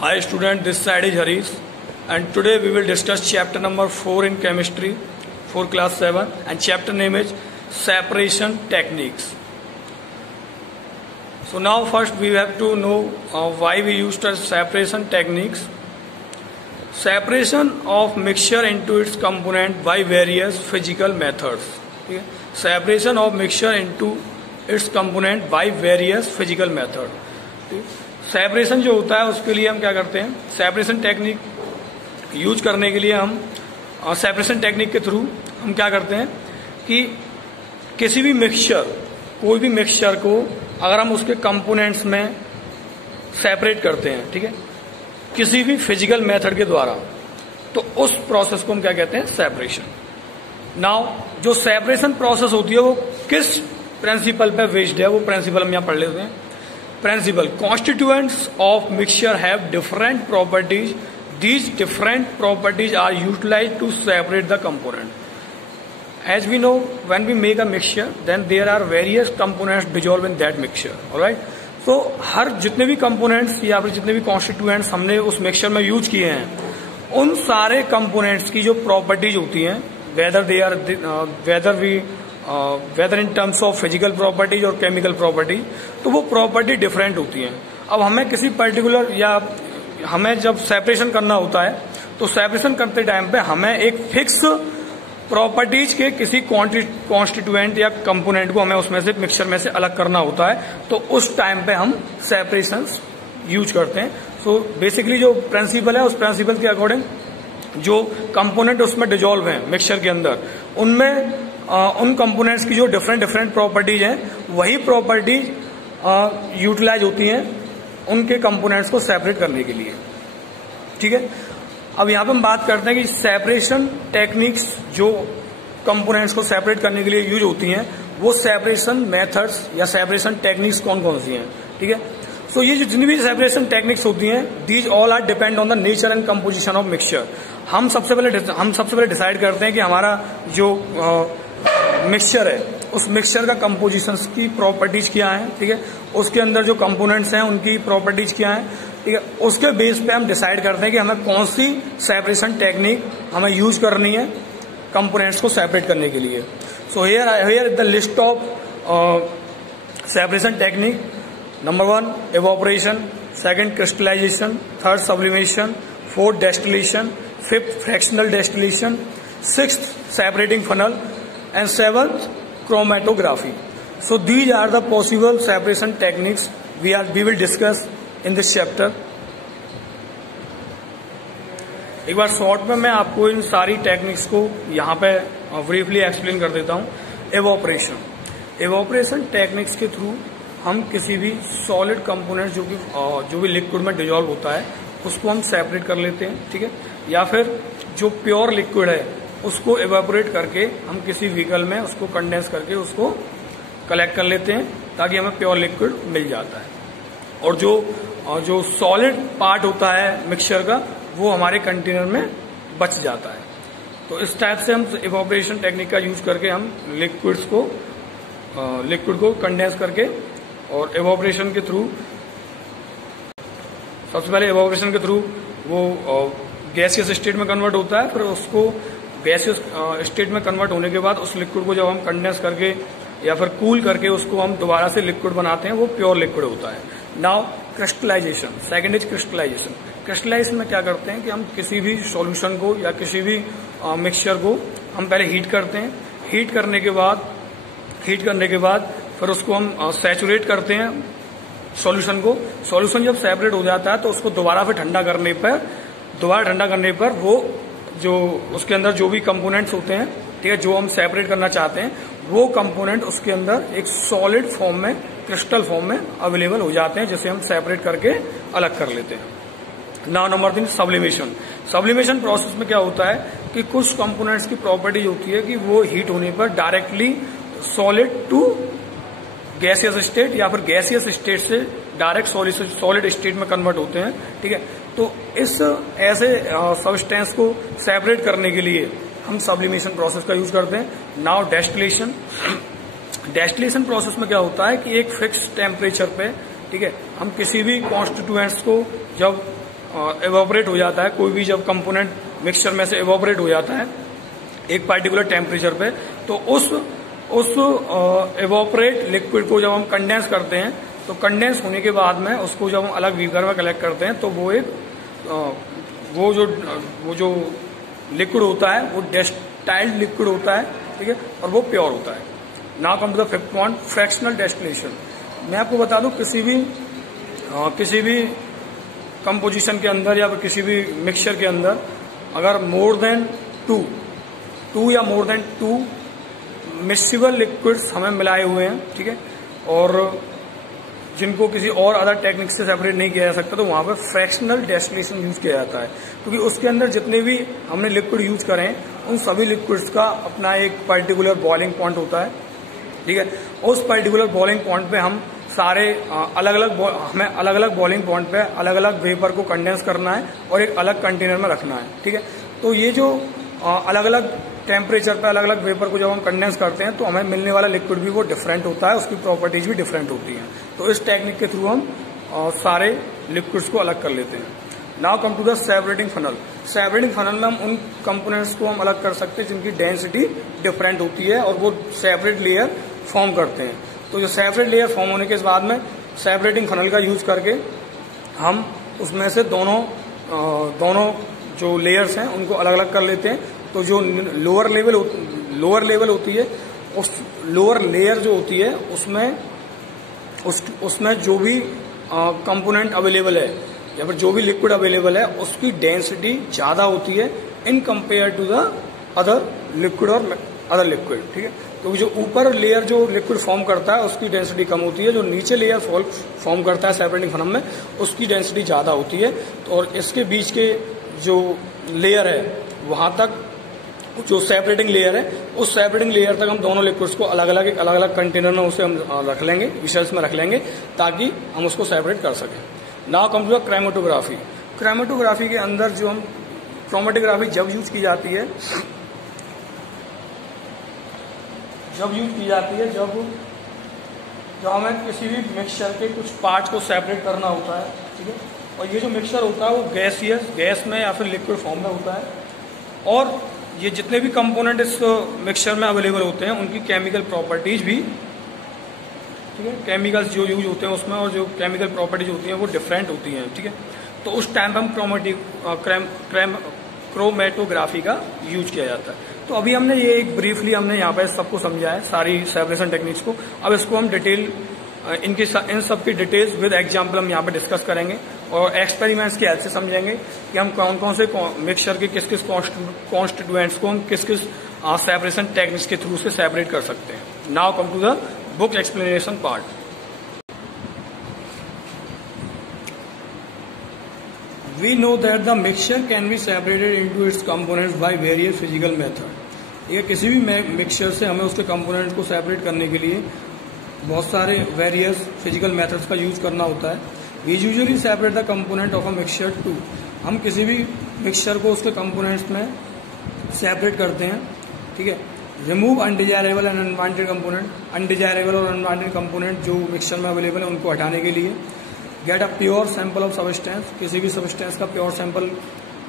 Hi student, this side is Harish and today we will discuss chapter number 4 in chemistry for class 7 and chapter name is separation techniques. So now first we have to know why we used separation techniques. Separation of mixture into its component by various physical methods. Okay? Separation of mixture into its component by various physical method. Okay? Separation जो होता है उसके लिए हम क्या करते हैं, separation technique use करने के लिए हम सेपरेशन टेक्निक के थ्रू हम क्या करते हैं कि किसी भी मिक्सचर, कोई भी मिक्सचर को अगर हम उसके कंपोनेंट्स में सेपरेट करते हैं, ठीक है, किसी भी फिजिकल मेथड के द्वारा, तो उस प्रोसेस को हम क्या कहते हैं, सेपरेशन। नाउ जो सेपरेशन प्रोसेस होती है वो किस प्रिंसिपल पे बेस्ड है, वो प्रिंसिपल हम यहां पढ़ लेते हैं। Principle: constituents of mixture have different properties. These different properties are utilized to separate the component. As we know, when we make a mixture, then there are various components dissolved in that mixture. All right. So हर जितने भी components या फिर जितने भी constituents हमने उस mixture में use किए हैं, उन सारे components की जो properties होती हैं, whether in terms of physical properties और chemical properties, तो वो property different होती हैं। अब हमें किसी particular या हमें जब separation करना होता है तो separation करते टाइम पे हमें एक fix properties के किसी constituent या component को हमें उसमें से mixture में से अलग करना होता है, तो उस टाइम पे हम separations यूज करते हैं। So basically जो principle है उस principle के according जो component उसमें dissolve हैं mixture के अंदर, उनमें उन कंपोनेंट्स की जो डिफरेंट प्रॉपर्टीज हैं वही प्रॉपर्टीज यूटिलाइज होती हैं उनके कंपोनेंट्स को सेपरेट करने के लिए, ठीक है। अब यहां पे हम बात करते हैं कि सेपरेशन टेक्निक्स जो कंपोनेंट्स को सेपरेट करने के लिए यूज होती हैं, वो सेपरेशन मेथड्स या सेपरेशन टेक्निक्स कौन कौन सी हैं, ठीक है। सो ये जितनी भी सेपरेशन टेक्निक्स होती हैं, these all are depend on the nature and composition of mixture. हम सबसे पहले डिसाइड करते हैं कि हमारा जो मिक्सचर है उस मिक्सचर का कंपोजिशन की प्रॉपर्टीज क्या है, ठीक है, उसके अंदर जो कंपोनेंट्स हैं उनकी प्रॉपर्टीज क्या है, ठीक है। उसके बेस पे हम डिसाइड करते हैं कि हमें कौन सी सेपरेशन टेक्निक हमें यूज करनी है कंपोनेंट्स को सेपरेट करने के लिए। So here is the list of separation technique. Number 1 evaporation, 2nd crystallization, 3rd sublimation, 4th distillation, 5th fractional distillation, 6th separating funnel and 7th chromatography. So these are the possible separation techniques we will discuss in this chapter. एक बार short में मैं आपको इन सारी techniques को यहाँ पे briefly explain कर देता हूँ। एवोपरेशन टेक्निक्स के थ्रू हम किसी भी सॉलिड कंपोनेंट जो भी लिक्विड में डिजॉल्व होता है उसको हम सेपरेट कर लेते हैं, ठीक है, या फिर जो प्योर लिक्विड है उसको एवेपोरेट करके हम किसी व्हीकल में उसको कंडेंस करके उसको कलेक्ट कर लेते हैं ताकि हमें प्योर लिक्विड मिल जाता है। और जो सॉलिड पार्ट होता है मिक्सचर का वो हमारे कंटेनर में बच जाता है। तो इस टाइप से हम एवेपोरेशन टेक्निक का यूज करके हम लिक्विड को कंडेंस करके और एवेपोरेशन के थ्रू, सबसे पहले एवेपोरेशन के थ्रू वो गैसियस स्टेट में कन्वर्ट होता है, फिर उसको गैसियस स्टेट में कन्वर्ट होने के बाद उस लिक्विड को जब हम कंडेंस करके या फिर कूल करके उसको हम दोबारा से लिक्विड बनाते हैं, वो प्योर लिक्विड होता है। Now crystallization, second is crystallization. Crystallization में क्या करते हैं कि हम किसी भी सॉल्यूशन को या किसी भी मिक्सचर को हम पहले हीट करते हैं। हीट करने के बाद फिर उसको हम सैचुरेट करते हैं सॉल्यूशन को। सॉल्यूशन जब सेपरेट हो जाता है तो उसको दोबारा ठंडा करने पर वो जो उसके अंदर जो भी कंपोनेंट्स होते हैं, ठीक है, जो हम सेपरेट करना चाहते हैं, वो कंपोनेंट उसके अंदर एक सॉलिड फॉर्म में, क्रिस्टल फॉर्म में अवेलेबल हो जाते हैं, जिसे हम सेपरेट करके अलग कर लेते हैं। Now number 3 sublimation. Sublimation process में क्या होता है कि कुछ कंपोनेंट्स की प्रॉपर्टी होती है कि वो हीट होने पर directly solid to gaseous state या फिर गैसियस स्टेट से डायरेक्ट सॉलिड स्टेट में कन्वर्ट होते हैं, ठीक है। तो इस ऐसे सब्सटेंस को सेपरेट करने के लिए हम सब्लिमेशन प्रोसेस का यूज करते हैं। नाउ डेस्टिलेशन प्रोसेस में क्या होता है कि एक फिक्स टेम्परेचर पे, ठीक है, हम किसी भी कॉन्स्टिट्यूएंट्स को जब एवोपरेट हो जाता है, कोई भी जब कंपोनेंट मिक्सचर में से एवोपरेट हो जाता है एक पर्टिकुलर टेम्परेचर पे, तो उस एवोपरेट लिक्विड को जब हम कंडेंस करते हैं तो कंडेंस होने के बाद में उसको जब हम अलग बीकर में कलेक्ट करते हैं तो वो जो लिक्विड होता है वो डेस्टाइल्ड लिक्विड होता है, ठीक है, और वो प्योर होता है। Now come to the fifth point, fractional distillation. मैं आपको बता दूं किसी भी कंपोजिशन के अंदर या फिर किसी भी मिक्सचर के अंदर अगर मोर देन टू या मोर देन 2 मिक्सिबल लिक्विड्स हमें मिलाए हुए हैं, ठीक है, और जिनको किसी और अदर टेक्निक से सेपरेट नहीं किया जा सकता, तो वहां पर फ्रैक्शनल डेस्टिलेशन यूज किया जाता है, क्योंकि उसके अंदर जितने भी हमने लिक्विड यूज करें उन सभी लिक्विड्स का अपना एक पर्टिकुलर बॉइलिंग पॉइंट होता है, ठीक है। उस पर्टिकुलर बॉइलिंग पॉइंट पे हम सारे हमें अलग अलग बॉइलिंग पॉइंट पे अलग अलग वेपर को कंडेंस करना है और एक अलग कंटेनर में रखना है, ठीक है। तो ये जो अलग अलग टेम्परेचर पे अलग अलग वेपर को जब हम कंडेंस करते हैं तो हमें मिलने वाला लिक्विड भी वो डिफरेंट होता है, उसकी प्रॉपर्टीज भी डिफरेंट होती हैं। तो इस टेक्निक के थ्रू हम सारे लिक्विड्स को अलग कर लेते हैं। Now come to the separating funnel. Separating funnel में हम उन कंपोनेंट्स को हम अलग कर सकते हैं जिनकी डेंसिटी डिफरेंट होती है और वो सेपरेट लेयर फॉर्म करते हैं। तो जो सेपरेट लेयर फॉर्म होने के बाद में सेपरेटिंग फनल का यूज करके हम उसमें से दोनों जो लेयर्स हैं उनको अलग अलग कर लेते हैं। तो जो लोअर लेवल होती है, उस लोअर लेयर जो होती है उसमें जो भी कंपोनेंट अवेलेबल है या फिर जो भी लिक्विड अवेलेबल है उसकी डेंसिटी ज्यादा होती है in compare to the other liquid और अदर लिक्विड, ठीक है। तो जो ऊपर लेयर जो लिक्विड फॉर्म करता है उसकी डेंसिटी कम होती है, जो नीचे लेयर फॉर्म करता है सेपरेटिंग फनल में उसकी डेंसिटी ज्यादा होती है। तो और इसके बीच के जो लेयर है वहां तक जो सेपरेटिंग लेयर है उस सेपरेटिंग लेयर तक हम दोनों लिक्विड्स को अलग अलग कंटेनर में उसे हम रख लेंगे, विशेल्स में रख लेंगे ताकि हम उसको सेपरेट कर सकें। Now come to the chromatography. Chromatography के अंदर जो हम क्रोमेटोग्राफी जब यूज की जाती है जब हमें किसी भी मिक्सचर के कुछ पार्ट्स को सेपरेट करना होता है, ठीक है, और ये जो मिक्सचर होता है वो गैस में या फिर लिक्विड फॉर्म में होता है, और ये जितने भी कंपोनेंट इस मिक्सचर में अवेलेबल होते हैं उनकी केमिकल प्रॉपर्टीज भी, ठीक है, केमिकल्स जो यूज होते हैं उसमें और जो केमिकल प्रॉपर्टीज होती हैं वो डिफरेंट होती हैं, ठीक है। तो उस टाइम हम क्रोमेटोग्राफी का यूज किया जाता है। तो अभी हमने ये एक ब्रीफली हमने यहाँ पे सबको समझा है सारी सेपरेशन टेक्निक्स को। अब इसको हम डिटेल इन सब की डिटेल्स विद एग्जाम्पल हम यहाँ पे डिस्कस करेंगे और एक्सपेरिमेंट्स की हेल्प से समझेंगे कि हम कौन कौन से मिक्सचर के किस किस कॉन्स्टिट्यूएंट्स को हम किस किस सेपरेशन टेक्निक्स के थ्रू से सेपरेट कर सकते हैं। Now come to the book explanation part. We know that the mixture can be separated into its components by various physical method। ये किसी भी मिक्सचर से हमें उसके कंपोनेंट्स को सेपरेट करने के लिए बहुत सारे वेरियस फिजिकल मेथड्स का यूज करना होता है। We usually separate the component of a mixture to. हम किसी भी मिक्सचर को उसके कंपोनेंट्स में सेपरेट करते हैं, ठीक है। Remove undesirable and unwanted component. Undesirable और अनवांटेड कंपोनेंट जो मिक्सचर में अवेलेबल है उनको हटाने के लिए। Get a pure sample of substance. किसी भी सब्सटेंस का प्योर सैंपल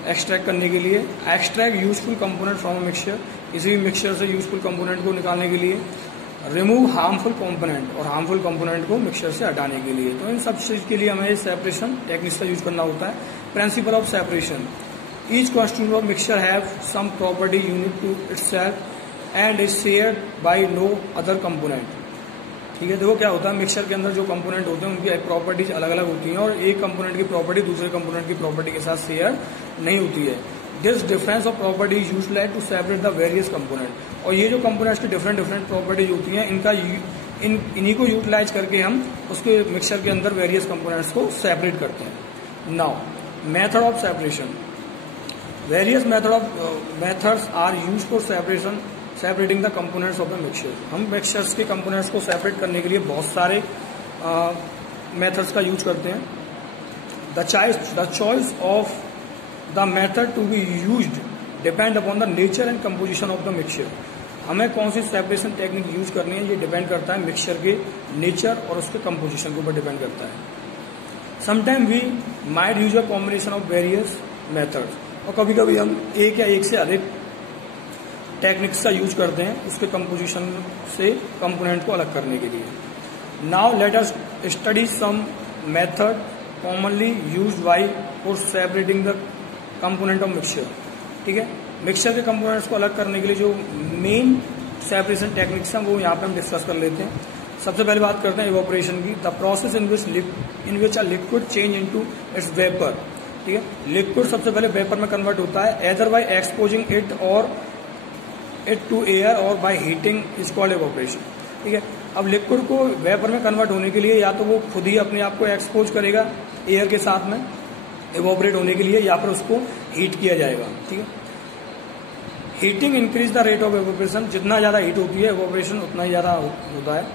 एक्सट्रैक्ट करने के लिए। Extract useful component from a mixture. किसी भी मिक्सचर से यूजफुल कंपोनेंट को निकालने के लिए। रिमूव हार्मफुल कंपोनेंट और हार्मफुल कंपोनेंट को मिक्सचर से हटाने के लिए। तो इन सब चीज के लिए हमें सेपरेशन टेक्निक्स का यूज करना होता है। Principle of separation. Each constituent of mixture have some property unique to itself and is shared by no other component, ठीक है। देखो क्या होता है, मिक्सचर के अंदर जो कंपोनेंट होते हैं उनकी प्रॉपर्टीज अलग अलग होती हैं और एक कंपोनेंट की प्रॉपर्टी दूसरे कंपोनेंट की प्रॉपर्टी के साथ शेयर नहीं होती है। This difference of property is used to separate the various component. और ये जो कंपोनेंट्स की डिफरेंट प्रॉपर्टीज होती हैं इन्हीं को यूटिलाइज करके हम उसके मिक्सचर के अंदर वेरियस कंपोनेंट्स को सेपरेट करते हैं। Now method of separation. Various methods are used for separating the components of the mixture. हम मिक्सचर्स के कंपोनेंट्स को सेपरेट करने के लिए बहुत सारे मेथड्स का यूज करते हैं। The choice of the method to be used depend upon the nature and composition of the mixture. हमें कौन सी सेपरेशन टेक्निक यूज करनी है ये डिपेंड करता है मिक्सचर के नेचर और उसके कंपोजिशन के ऊपर डिपेंड करता है। Sometime we might use a combination of various methods, और कभी कभी हम एक या एक से अधिक टेक्निक्स का यूज करते हैं उसके कंपोजिशन से कंपोनेंट को अलग करने के लिए। Now let us study some method commonly used by for separating the component of mixture. ठीक है, मिक्सचर के कंपोनेंट्स को अलग करने के लिए जो मेन सेपरेशन टेक्निक्स हैं वो यहाँ पे हम डिस्कस कर लेते हैं। सबसे पहले बात करते हैं इवोपरेशन की। The process in which a liquid change into its vapour. ठीक है, लिक्विड सबसे पहले वेपर में कन्वर्ट होता है, एदर बाय एक्सपोजिंग इट और इट टू एयर और by heating is called evaporation. ठीक है, अब लिक्विड को वेपर में कन्वर्ट होने के लिए या तो वो खुद ही अपने आप को एक्सपोज करेगा एयर के साथ में इवोपरेट होने के लिए, या फिर उसको हीट किया जाएगा। ठीक है, heating increase the rate of evaporation. जितना ज्यादा हीट होती है इवोपरेशन उतना ही ज्यादा होता है।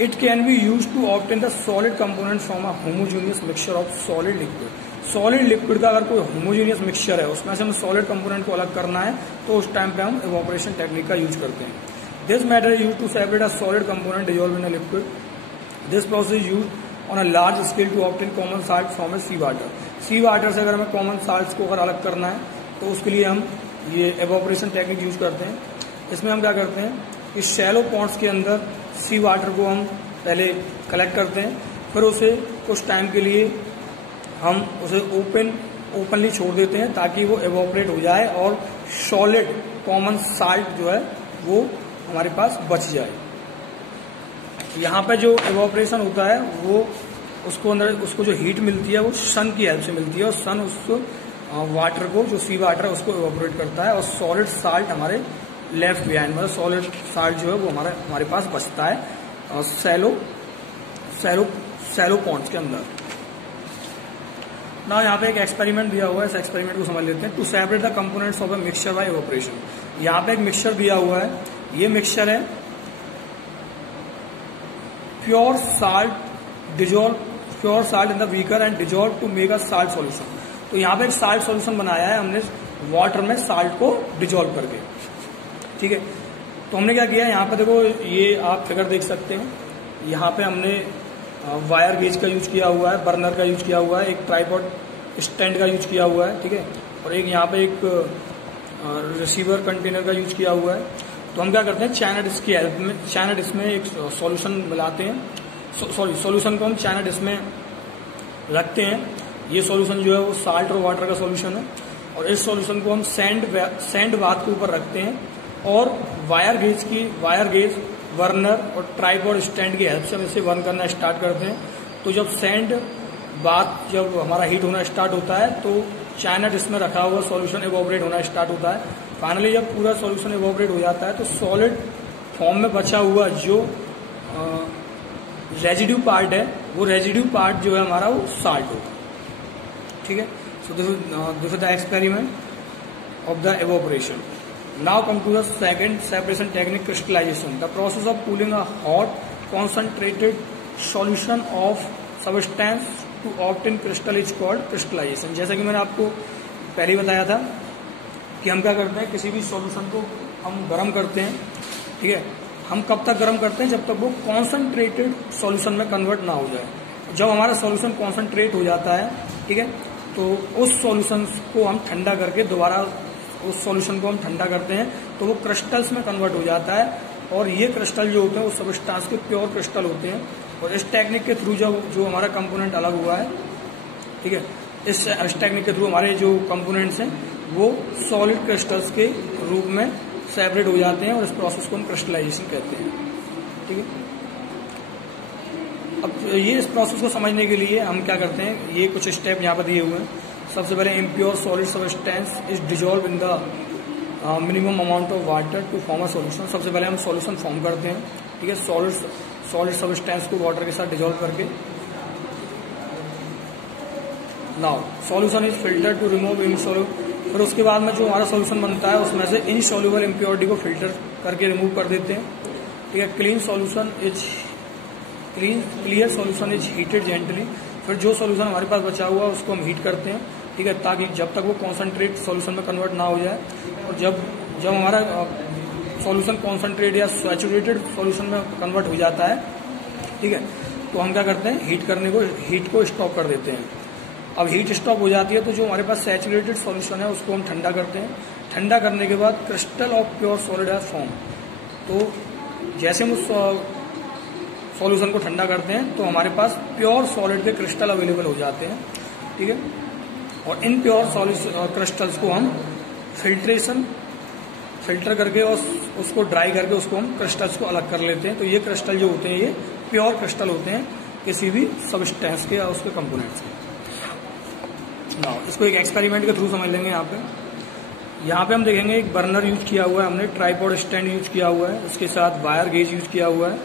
It can be use to obtain the solid component from a homogeneous mixture of solid liquid. Solid liquid का अगर कोई होमोजेनियस मिक्सचर है उसमें से हमें सॉलिड कंपोनेंट को अलग करना है तो उस टाइम पे हम इवोपरेशन टेक्निक का यूज करते हैं। This method is use to separate a solid component dissolve in a liquid. This process is use on a large scale to obtain common salt from a sea water. Sea water से अगर हमें common salts को अगर अलग करना है तो उसके लिए हम ये इवोपरेशन टेक्निक यूज करते हैं। इसमें हम क्या करते हैं, इस शैलो पॉन्ड्स के अंदर सी वाटर को हम पहले कलेक्ट करते हैं, फिर उसे कुछ टाइम के लिए हम उसे ओपनली छोड़ देते हैं ताकि वो इवोपरेट हो जाए और सॉलिड कॉमन साल्ट जो है वो हमारे पास बच जाए। यहाँ पे जो इवोपरेशन होता है वो उसको जो हीट मिलती है वो सन की हेल्प से मिलती है, और सन उसको वाटर को, जो सी वाटर है उसको इवोपरेट करता है और सॉलिड साल्ट हमारे लेफ्ट बिहाइंड, मतलब सॉलिड साल्ट जो है वो हमारे पास बचता है सैलो पॉन्ड्स के अंदर। ना यहाँ पे एक एक्सपेरिमेंट दिया हुआ है, इस एक्सपेरिमेंट को समझ लेते हैं। To separate the components of a mixture by evaporation. यहाँ पे एक मिक्सचर दिया हुआ है, ये मिक्सचर है pure salt in the beaker and dissolve to make a salt solution. तो यहाँ पे एक साल्ट सॉल्यूशन बनाया है हमने वाटर में साल्ट को डिजॉल्व करके। ठीक है, तो हमने क्या किया, यहाँ पे देखो ये आप फिगर देख सकते हो, यहाँ पे हमने वायर गेज का यूज किया हुआ है, बर्नर का यूज किया हुआ है, एक ट्राइपॉड स्टैंड का यूज किया हुआ है। ठीक है, और एक यहाँ पे एक रिसीवर कंटेनर का यूज किया हुआ है। तो हम क्या करते हैं, चाइना डिस्क की हेल्प में, चाइना डिस्क में एक सॉल्यूशन मिलाते हैं, सॉल्यूशन को हम चाइना डिस्क में रखते हैं। ये सॉल्यूशन जो है वो साल्ट और वाटर का सॉल्यूशन है, और इस सॉल्यूशन को हम सैंड बाथ के ऊपर रखते हैं और वायर गेज बर्नर और ट्राइपॉड स्टैंड की हेल्प से हम इसे बर्न करना स्टार्ट करते हैं। तो जब सैंड बाथ जब हमारा हीट होना स्टार्ट होता है तो चाइना डिस्क में रखा हुआ सॉल्यूशन इवोपरेट होना स्टार्ट होता है। फाइनली जब पूरा सॉल्यूशन इवोपरेट हो जाता है तो सॉलिड फॉर्म में बचा हुआ जो रेजिड्यू पार्ट है, वो रेजिड्यू पार्ट जो है हमारा वो साल्ट होगा। ठीक है, so this is the experiment of the evaporation. Now come to the second separation technique, crystallization. The process of cooling a hot concentrated solution of substance to obtain crystal is called crystallization. जैसा कि मैंने आपको पहले ही बताया था कि हम क्या करते हैं, किसी भी सॉल्यूशन को हम गर्म करते हैं। ठीक है, हम कब तक गर्म करते हैं, जब तक वो कॉन्सेंट्रेटेड सॉल्यूशन में कन्वर्ट ना हो जाए। जब हमारा सॉल्यूशन कॉन्सेंट्रेट हो जाता है, ठीक है, तो उस सॉल्यूशन को हम ठंडा करके दोबारा उस सॉल्यूशन को हम ठंडा करते हैं तो वो क्रिस्टल्स में कन्वर्ट हो जाता है, और ये क्रिस्टल जो होते हैं वो सबस्टेंस के प्योर क्रिस्टल होते हैं। और इस टेक्निक के थ्रू जो हमारा कंपोनेंट अलग हुआ है, ठीक है, इस टेक्निक के थ्रू हमारे जो कंपोनेंट्स हैं वो सॉलिड क्रिस्टल्स के रूप में सेपरेट हो जाते हैं, और इस प्रोसेस को हम क्रिस्टलाइजेशन कहते हैं। ठीक है, अब ये इस प्रोसेस को समझने के लिए हम क्या करते हैं, ये कुछ स्टेप यहाँ पर दिए हुए हैं। सबसे पहले impure solid substance is dissolve in the minimum amount of water to form a solution. सबसे पहले हम सॉल्यूशन फॉर्म करते हैं। ठीक है, सॉलिड सबस्टेंस को वाटर के साथ डिजॉल्व करके। Now solution is filter to remove insoluble. फिर उसके बाद में जो हमारा सॉल्यूशन बनता है उसमें से इनसॉल्युबल इम्प्योरिटी को फिल्टर करके रिमूव कर देते हैं। ठीक है, clear solution is heated gently. फिर जो सॉल्यूशन हमारे पास बचा हुआ उसको हम हीट करते हैं। ठीक है, ताकि जब तक वो कॉन्सेंट्रेट सॉल्यूशन में कन्वर्ट ना हो जाए, और जब हमारा सॉल्यूशन कॉन्सेंट्रेट या सैचुरेटेड सॉल्यूशन में कन्वर्ट हो जाता है, ठीक है, तो हम क्या करते हैं, हीट को स्टॉप कर देते हैं। अब हीट स्टॉप हो जाती है तो जो हमारे पास सैचुरेटेड सॉल्यूशन है उसको हम ठंडा करते हैं। ठंडा करने के बाद क्रिस्टल ऑफ प्योर सॉलिड है फॉर्म। तो जैसे हम उस सॉल्यूशन को ठंडा करते हैं तो हमारे पास प्योर सॉलिड के क्रिस्टल अवेलेबल हो जाते हैं, ठीक है। और इन प्योर सॉलिड क्रिस्टल्स को हम फिल्टर करके और उसको ड्राई करके उसको हम क्रिस्टल्स को अलग कर लेते हैं। तो ये क्रिस्टल जो होते हैं ये प्योर क्रिस्टल होते हैं किसी भी सबस्टेंस के या उसके कंपोनेंट्स के। इसको एक एक्सपेरिमेंट के थ्रू समझ लेंगे। यहाँ पे हम देखेंगे एक बर्नर यूज किया हुआ है, हमने ट्राइपॉड स्टैंड यूज किया हुआ है, उसके साथ वायर गेज यूज किया हुआ है,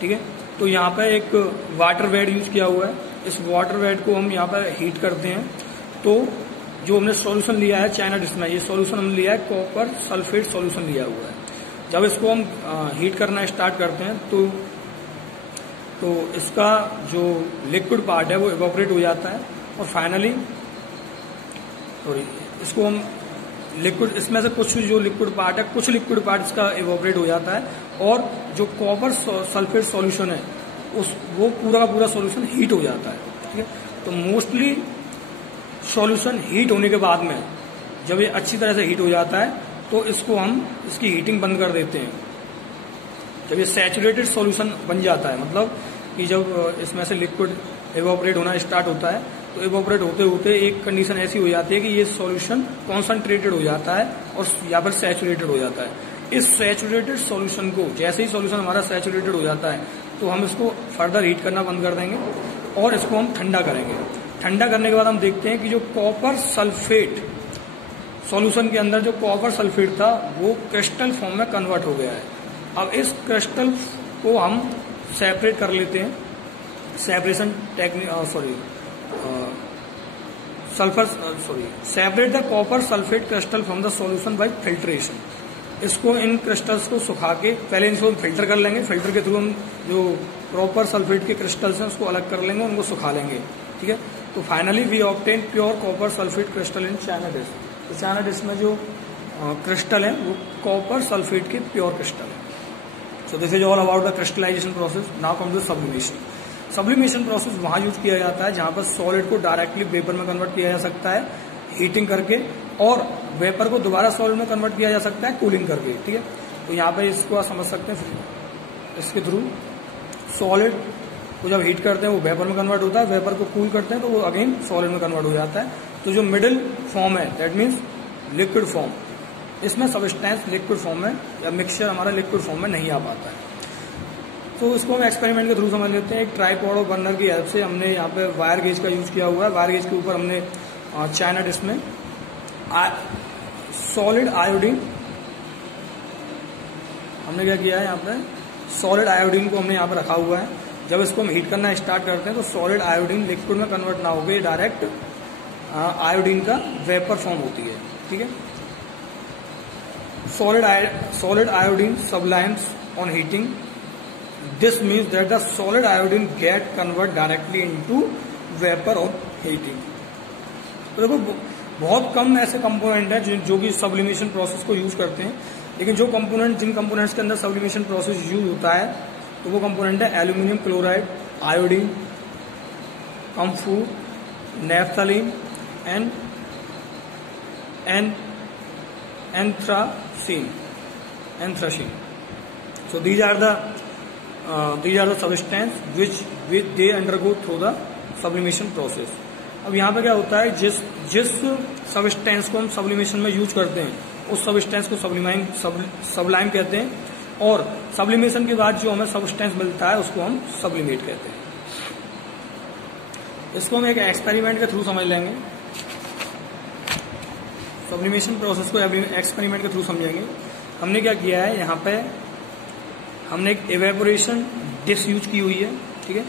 ठीक है। तो यहाँ पे एक वाटर वेड यूज किया हुआ है। इस वाटर वेड को हम यहाँ पर हीट करते हैं। तो जो हमने सॉल्यूशन लिया है चाइना डिश में, ये सॉल्यूशन हमने लिया है कॉपर सल्फेट सॉल्यूशन लिया हुआ है। जब इसको हम हीट करना स्टार्ट करते हैं तो इसका जो लिक्विड पार्ट है वो इवोपरेट हो जाता है और फाइनली इसको हम लिक्विड, इसमें से कुछ जो लिक्विड पार्ट है, कुछ लिक्विड पार्ट इसका इवोपरेट हो जाता है और जो कॉपर सल्फेट सॉल्यूशन है वो पूरा का पूरा सॉल्यूशन हीट हो जाता है, ठीक है। तो मोस्टली सॉल्यूशन हीट होने के बाद में जब ये अच्छी तरह से हीट हो जाता है तो इसको हम इसकी हीटिंग बंद कर देते हैं। जब ये सैचुरेटेड सॉल्यूशन बन जाता है, मतलब कि जब इसमें से लिक्विड इवोपरेट होना स्टार्ट होता है तो इवोपरेट होते होते एक कंडीशन ऐसी हो जाती है कि ये सॉल्यूशन कॉन्सनट्रेटेड हो जाता है और या फिर सैचुरेटेड हो जाता है। इस सैचुरेटेड सॉल्यूशन को, जैसे ही सॉल्यूशन हमारा सैचुरेटेड हो जाता है तो हम इसको फर्दर हीट करना बंद कर देंगे और इसको हम ठंडा करेंगे। ठंडा करने के बाद हम देखते हैं कि जो कॉपर सल्फेट सॉल्यूशन के अंदर जो कॉपर सल्फेट था वो क्रिस्टल फॉर्म में कन्वर्ट हो गया है। अब इस क्रिस्टल को हम सेपरेट कर लेते हैं। Separation technique separate the copper sulphate crystal from the solution bye filtration. इसको इन क्रिस्टल्स को सुखा के पहले इनको फिल्टर कर लेंगे। फिल्टर के थ्रू हम जो कॉपर सल्फेट के क्रिस्टल्स हैं उसको अलग कर लेंगे, उनको सुखा लेंगे, ठीक है। तो finally we obtain pure copper sulphate crystal in china dish. तो चाइना डिश में जो क्रिस्टल है वो कॉपर सल्फेट के प्योर क्रिस्टल है। So this is all about the crystallization process. Now come to sublimation. Sublimation process वहां use किया जाता है जहां पर सॉलिड को डायरेक्टली वेपर में कन्वर्ट किया जा सकता है हीटिंग करके, और वेपर को दोबारा सॉलिड में कन्वर्ट किया जा सकता है कूलिंग करके, ठीक है। तो यहाँ पे इसको आप समझ सकते हैं, इसके थ्रू सॉलिड को जब हीट करते हैं वो वेपर में कन्वर्ट होता है, वेपर को कूल करते हैं तो वो अगेन सॉलिड में कन्वर्ट हो जाता है। तो जो मिडिल फॉर्म है दैट मीन्स लिक्विड फॉर्म, इसमें सब्सटेंस लिक्विड फॉर्म में या मिक्सचर हमारा लिक्विड फॉर्म में नहीं आ पाता है। तो इसको हम एक्सपेरिमेंट के थ्रू समझ लेते हैं। एक ट्राइपॉड और बर्नर की हेल्प से हमने यहाँ पे वायर गेज का यूज किया हुआ है। वायर गेज के ऊपर हमने चाइना डिश में सॉलिड आयोडीन, हमने क्या किया है यहाँ पे सॉलिड आयोडीन को हमने यहाँ पे रखा हुआ है। जब इसको हम हीट करना स्टार्ट करते हैं तो सॉलिड आयोडीन लिक्विड में कन्वर्ट ना होकर डायरेक्ट आयोडीन का वेपर फॉर्म होती है, ठीक है। Solid iodine sublimes on heating. This means that the solid iodine get convert directly into vapor on heating। तो देखो बहुत कम ऐसे कंपोनेंट हैं जो कि सब्लिमेशन प्रोसेस को यूज करते हैं, लेकिन जिन कंपोनेंट्स के अंदर सब्लिमेशन प्रोसेस यूज होता है तो वो कंपोनेंट है aluminium chloride, iodine, camphor, naphthalene and anthracene. So these are the substance which they undergo through the sublimation process। अब यहाँ पे क्या होता है, जिस सब्सटेंस को हम सब्लिमेशन में यूज करते हैं उस सब्सटेंस को सब्लाइम कहते हैं, और सब्लिमेशन के बाद जो हमें सब्सटेंस मिलता है उसको हम सब्लिमेट कहते हैं। इसको हम एक एक्सपेरिमेंट के थ्रू समझ लेंगे। सब्लिमेशन प्रोसेस को एक्सपेरिमेंट के थ्रू समझेंगे। हमने क्या किया है, यहाँ पे हमने एक इवेपोरेशन डिश यूज की हुई है, ठीक है।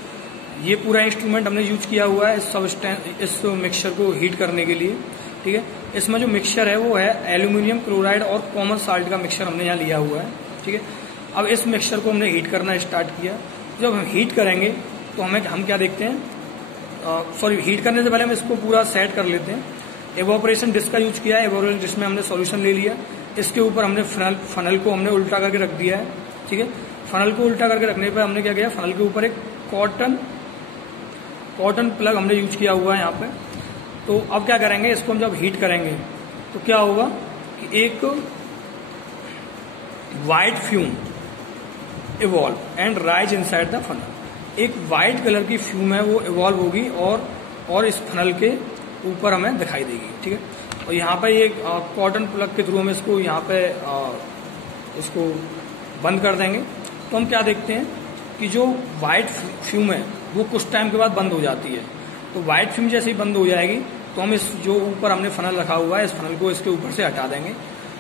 ये पूरा इंस्ट्रूमेंट हमने यूज किया हुआ है इस मिक्सचर को हीट करने के लिए, ठीक है। इसमें जो मिक्सचर है वो है एल्यूमिनियम क्लोराइड और कॉमन साल्ट का मिक्सचर हमने यहाँ लिया हुआ है, ठीक है। अब इस मिक्सचर को हमने हीट करना स्टार्ट किया। जब हम हीट करेंगे तो हम क्या देखते हैं, हीट करने से पहले हम इसको पूरा सेट कर लेते हैं। इवेपोरेशन डिश का यूज किया है। इवेपोरेशन डिश में हमने सॉल्यूशन ले लिया, इसके ऊपर हमने फनल को हमने उल्टा करके रख दिया है, ठीक है। फनल को उल्टा करके रखने पर हमने क्या किया, फनल के ऊपर एक कॉटन कॉटन प्लग हमने यूज किया हुआ है यहाँ पे। तो अब क्या करेंगे, इसको हम जब हीट करेंगे तो क्या होगा कि एक white fume evolve and rise inside the funnel. एक वाइट कलर की फ्यूम है वो इवॉल्व होगी और इस फनल के ऊपर हमें दिखाई देगी, ठीक है। और यहाँ पे ये कॉटन प्लग के थ्रू हम इसको यहाँ पे इसको बंद कर देंगे। तो हम क्या देखते हैं कि जो वाइट फ्यूम है वो कुछ टाइम के बाद बंद हो जाती है। तो वाइट फ्यूम जैसे ही बंद हो जाएगी तो हम इस जो ऊपर हमने फनल रखा हुआ है इस फनल को इसके ऊपर से हटा देंगे।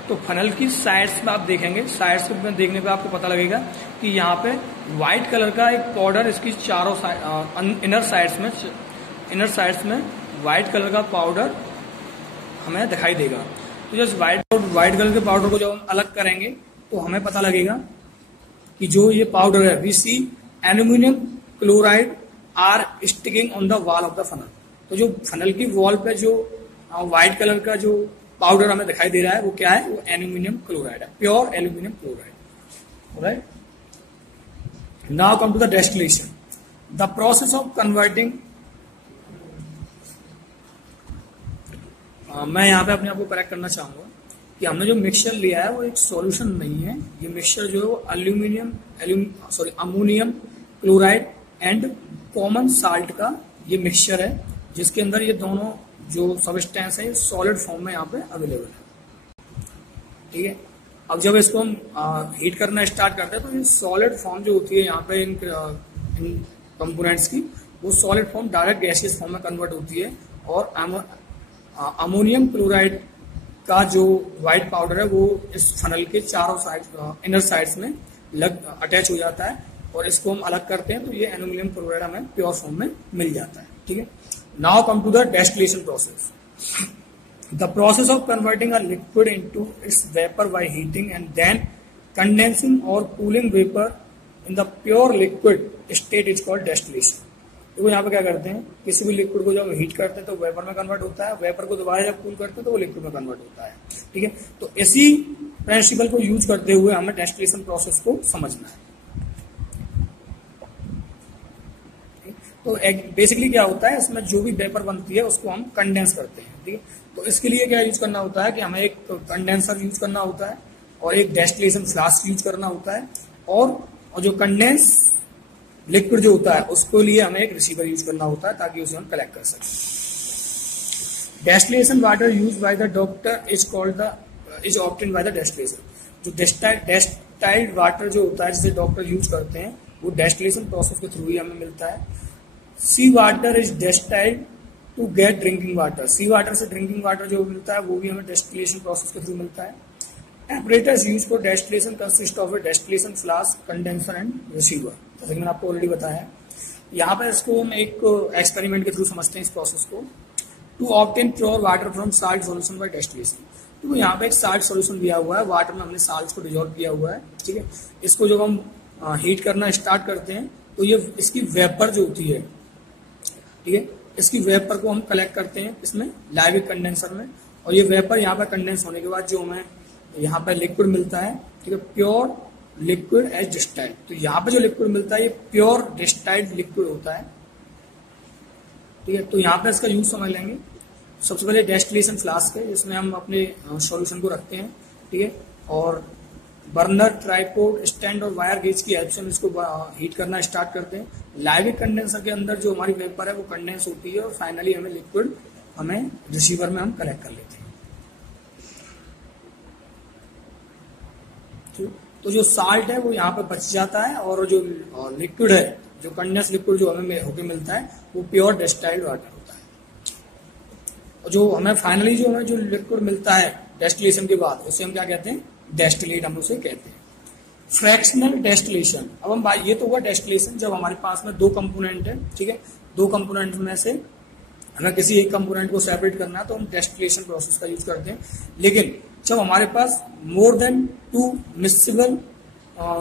तो फनल की साइड्स में आप देखेंगे, साइड्स में देखने पे आपको पता लगेगा कि यहाँ पे व्हाइट कलर का एक पाउडर इसकी चारों इनर साइड्स में व्हाइट कलर का पाउडर हमें दिखाई देगा। तो जब व्हाइट कलर के पाउडर को जब हम अलग करेंगे तो हमें पता लगेगा कि जो ये पाउडर है we see aluminium chloride are sticking on the wall of the funnel. तो जो फनल की वॉल पे जो व्हाइट कलर का जो पाउडर हमें दिखाई दे रहा है वो क्या है, वो एल्यूमिनियम क्लोराइड है, pure aluminium chloride. Right, now come to the distillation, the process of converting. मैं यहाँ पे अपने आप को करेक्ट करना चाहूंगा कि हमने जो मिक्सचर लिया है वो एक सॉल्यूशन नहीं है। ये मिक्सचर जो है ammonium chloride and common salt का ये मिक्सचर है, जिसके अंदर ये दोनों जो सब्सटेंस है सॉलिड फॉर्म में यहाँ पे अवेलेबल है, ठीक है। अब जब इसको हम हीट करना स्टार्ट करते हैं तो ये सॉलिड फॉर्म जो होती है यहाँ पे इन कंपोनेंट्स की, वो solid form direct gaseous form में कन्वर्ट होती है और अमोनियम क्लोराइड का जो व्हाइट पाउडर है वो इस फनल के चारों साइड इनर साइड्स में अटैच हो जाता है और इसको हम अलग करते हैं तो ये एल्यूमिनियम क्लोराइड हमें प्योर फॉर्म में मिल जाता है, ठीक है। Now come to the distillation process, the process of converting a liquid into its vapour by heating and then condensing और cooling vapour in the pure liquid state is called distillation. देखो यहाँ पे क्या करते हैं, किसी भी लिक्विड को जब हीट करते हैं तो वेपर में कन्वर्ट होता है, वेपर को दोबारा जब कूल करते हैं तो वो लिक्विड में कन्वर्ट होता है, ठीक है। तो इसी प्रिंसिपल को यूज करते हुए हमें डेस्टिलेशन प्रोसेस को समझना है। तो बेसिकली क्या होता है, इसमें जो भी वेपर बनती है उसको हम कंडेंस करते हैं, ठीक है। तो इसके लिए क्या यूज करना होता है कि हमें एक कंडेंसर यूज करना होता है और एक डेस्टिलेशन फ्लास्क यूज करना होता है और जो कंडेंस लिक्विड जो होता है उसको लिए हमें एक रिसीवर यूज करना होता है ताकि उसे हम कलेक्ट कर सकें। Distillation water use by the doctor is obtained by the distillation. जो डेस्टाइल्ड वाटर जो होता है जिसे डॉक्टर यूज करते हैं वो डेस्टिलेशन प्रोसेस के थ्रू ही हमें मिलता है। Sea water is distilled to get drinking water. Sea water से ड्रिंकिंग वाटर जो मिलता है वो भी हमें डेस्टिलेशन प्रोसेस के थ्रू मिलता है। Apparatus used for distillation consist of a distillation flask, condenser and receiver। जैसे कि मैंने आपको ऑलरेडी बताया, यहाँ पे इसको हम एक एक्सपेरिमेंट के थ्रू समझते हैं इस प्रोसेस को। To obtain pure water from salt solution by distillation. तो यहाँ पे एक साल्ट सॉल्यूशन दिया हुआ है, वाटर में हमने साल्ट को डिजोल्व किया हुआ है, ठीक है। इसको जब हम हीट करना स्टार्ट करते हैं तो ये इसकी वेपर जो होती है, ठीक है, इसकी वेपर को हम कलेक्ट करते हैं इसमें लाइविक कंडेंसर में, और ये वेपर यहाँ पे कंडेंस होने के बाद जो हमें यहाँ पे लिक्विड मिलता है, ठीक है, प्योर लिक्विड एज डिस्टाइल्ड। तो यहाँ पे जो लिक्विड मिलता है ये प्योर डिस्टाइल्ड लिक्विड होता है, ठीक है। तो यहाँ पे इसका यूज समझ लेंगे। सबसे पहले डेस्टिलेशन फ्लास्क है जिसमें हम अपने सॉल्यूशन को रखते हैं, ठीक है, और बर्नर, ट्राइपोड, स्टैंड और वायर गेज की हेल्प से हम इसको हीट करना स्टार्ट करते हैं। लाइविक कंडेंसर के अंदर जो हमारी वेपर है वो कंडेंस होती है और फाइनली हमें लिक्विड हमें रिसीवर में हम कलेक्ट कर लेते हैं। तो जो साल्ट है वो यहाँ पे बच जाता है और जो लिक्विड है, जो कंडेंस लिक्विड जो हमें होके मिलता है वो प्योर डेस्टाइल्ड वाटर होता है। और जो हमें फाइनली जो लिक्विड मिलता है डेस्टिलेशन के बाद उसे हम क्या कहते हैं, डेस्टिलेट हम उसे कहते हैं। फ्रैक्शनल डेस्टिलेशन, अब हम ये तो हुआ डेस्टिलेशन जब हमारे पास में दो कंपोनेंट है, ठीक है, दो कंपोनेंट में से हमें किसी एक कंपोनेंट को सेपरेट करना है तो हम डेस्टिलेशन प्रोसेस का यूज करते हैं। लेकिन जब हमारे पास मोर देन 2 मिक्सिबल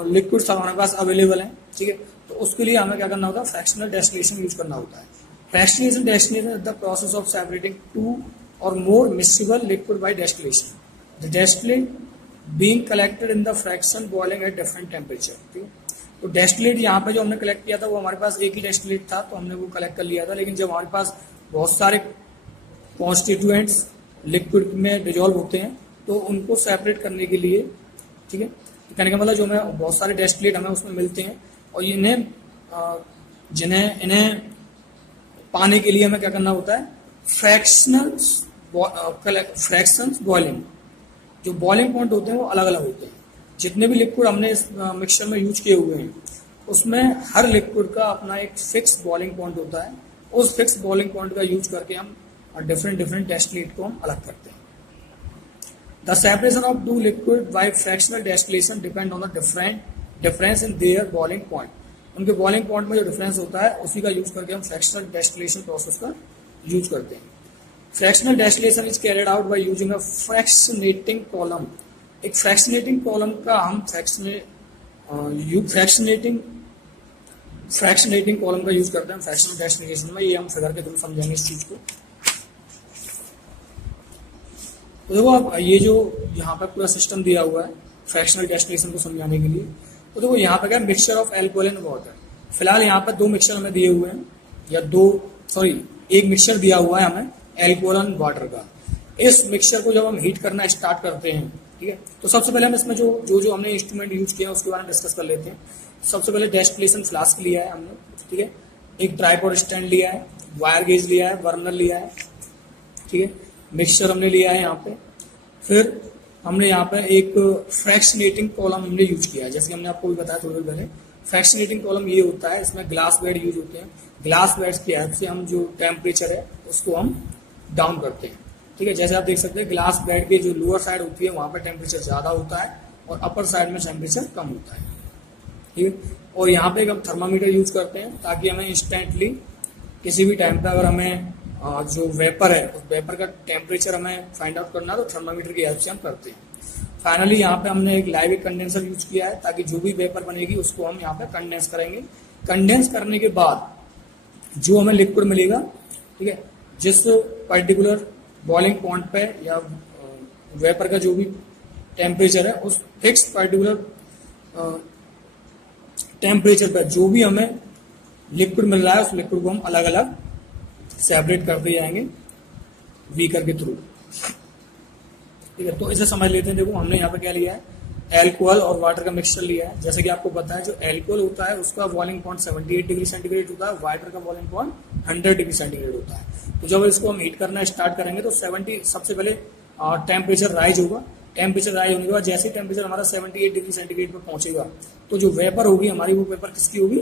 लिक्विड्स हमारे पास अवेलेबल है, ठीक है, तो उसके लिए हमें क्या करना होता है, फ्रैक्शनल डेस्टिलेशन यूज करना होता है। Fractional distillation is the process of separating 2 or more miscible liquid by distillation. The distillate being collected in the fraction boiling at different temperature. ठीक है, तो डेस्टिलेट यहाँ पे जो हमने कलेक्ट किया था वो हमारे पास एक ही डेस्टिलेट था, तो हमने वो कलेक्ट कर लिया था। लेकिन जब हमारे पास बहुत सारे कॉन्स्टिट्यूएंट्स लिक्विड में डिजोल्व होते हैं तो उनको सेपरेट करने के लिए, ठीक है, कहने का मतलब जो हमें बहुत सारे डेस्टिलेट हमें उसमें मिलते हैं और इन्हें पाने के लिए हमें क्या करना होता है, फ्रैक्शंस बॉइलिंग। जो बॉइलिंग पॉइंट होते हैं वो अलग अलग होते हैं। जितने भी लिक्विड हमने इस मिक्सचर में यूज किए हुए हैं उसमें हर लिक्विड का अपना एक फिक्स बॉइलिंग पॉइंट होता है। उस फिक्स बॉइलिंग पॉइंट का यूज करके हम डिफरेंट डेस्टिलेट को हम अलग करते हैं। The separation of two liquid by fractional distillation depend on the difference in their boiling point. उनके बॉइलिंग पॉइंट में जो डिफरेंस होता है उसी का यूज करके हम फ्रैक्शनल डेस्टिलेशन प्रोसेस का यूज करते हैं। Fractional distillation is carried out by using a fractionating column. एक फ्रैक्शनेटिंग कॉलम का हम फ्रैक्शनेटिंग कॉलम का यूज करते हैं फ्रैक्शनल डेस्टिलेशन में। ये हम फिगर के थ्रू समझेंगे इस चीज को। तो देखो अब ये जो यहाँ पे पूरा सिस्टम दिया हुआ है फ्रैक्शनल डेस्टिलेशन को समझाने के लिए, तो देखो यहाँ पे क्या mixture of alcohol and water. फिलहाल यहाँ पे दो मिक्सचर हमें दिए हुए हैं, या एक मिक्सचर दिया हुआ है हमें एल्कोहल एंड वाटर का। इस मिक्सचर को जब हम हीट करना स्टार्ट करते हैं, ठीक है, तो सबसे पहले हम इसमें जो हमने इंस्ट्रूमेंट यूज किया उसके बारे में डिस्कस कर लेते हैं। सबसे पहले डेस्टिलेशन फ्लास्क लिया है हमने, ठीक है, एक ट्राइपॉड स्टैंड लिया है, वायर गेज लिया है, बर्नर लिया है, ठीक है, मिक्सचर हमने लिया है यहाँ पे। फिर हमने यहाँ पे एक फ्रैक्शनेटिंग कॉलम हमने यूज किया है, जैसे हमने आपको भी बताया थोड़ी देर पहले। फ्रैक्शनेटिंग कॉलम ये होता है, इसमें ग्लास बेड यूज होते हैं। ग्लास बेड्स की हेल्प से हम जो टेम्परेचर है उसको हम डाउन करते हैं, ठीक है। जैसे आप देख सकते हैं ग्लास बेड के जो लोअर साइड होती है वहां पर टेम्परेचर ज्यादा होता है और अपर साइड में टेम्परेचर कम होता है, ठीक है। और यहाँ पे हम थर्मामीटर यूज करते हैं ताकि हमें इंस्टेंटली किसी भी टाइम पे अगर हमें जो वेपर है उस वेपर का टेम्परेचर हमें फाइंड आउट करना है तो थर्मामीटर की हेल्प से हम करते हैं। फाइनली यहाँ पे हमने एक लाइव कंडेंसर यूज किया है ताकि जो भी वेपर बनेगी उसको हम यहाँ पे कंडेंस करेंगे। कंडेंस करने के बाद जो हमें लिक्विड मिलेगा, ठीक है, जिस पर्टिकुलर बॉइलिंग पॉइंट पे या वेपर का जो भी टेम्परेचर है उस फिक्स पर्टिकुलर टेम्परेचर पे जो भी हमें लिक्विड मिल रहा है उस लिक्विड को हम अलग अलग सेपरेट करते जाएंगे बीकर के थ्रू, ठीक है। तो इसे समझ लेते हैं। देखो हमने यहाँ पे क्या लिया है, एल्कोहल और वाटर का मिक्सचर लिया है। जैसे कि आपको पता है जो एल्कोहल होता है उसका बॉइलिंग पॉइंट 78 डिग्री सेंटीग्रेड होता है, वाटर का बॉइलिंग पॉइंट 100 डिग्री सेंटीग्रेड होता है। तो जब इसको हम हीट करना स्टार्ट करेंगे तो 70 सबसे पहले टेम्परेचर राइज होगा। टेम्परेचर राइज होने के बाद जैसे टेम्परेचर हमारा 78 डिग्री सेंटीग्रेड पर पहुंचेगा तो जो वेपर होगी हमारी, वो वेपर किसकी होगी,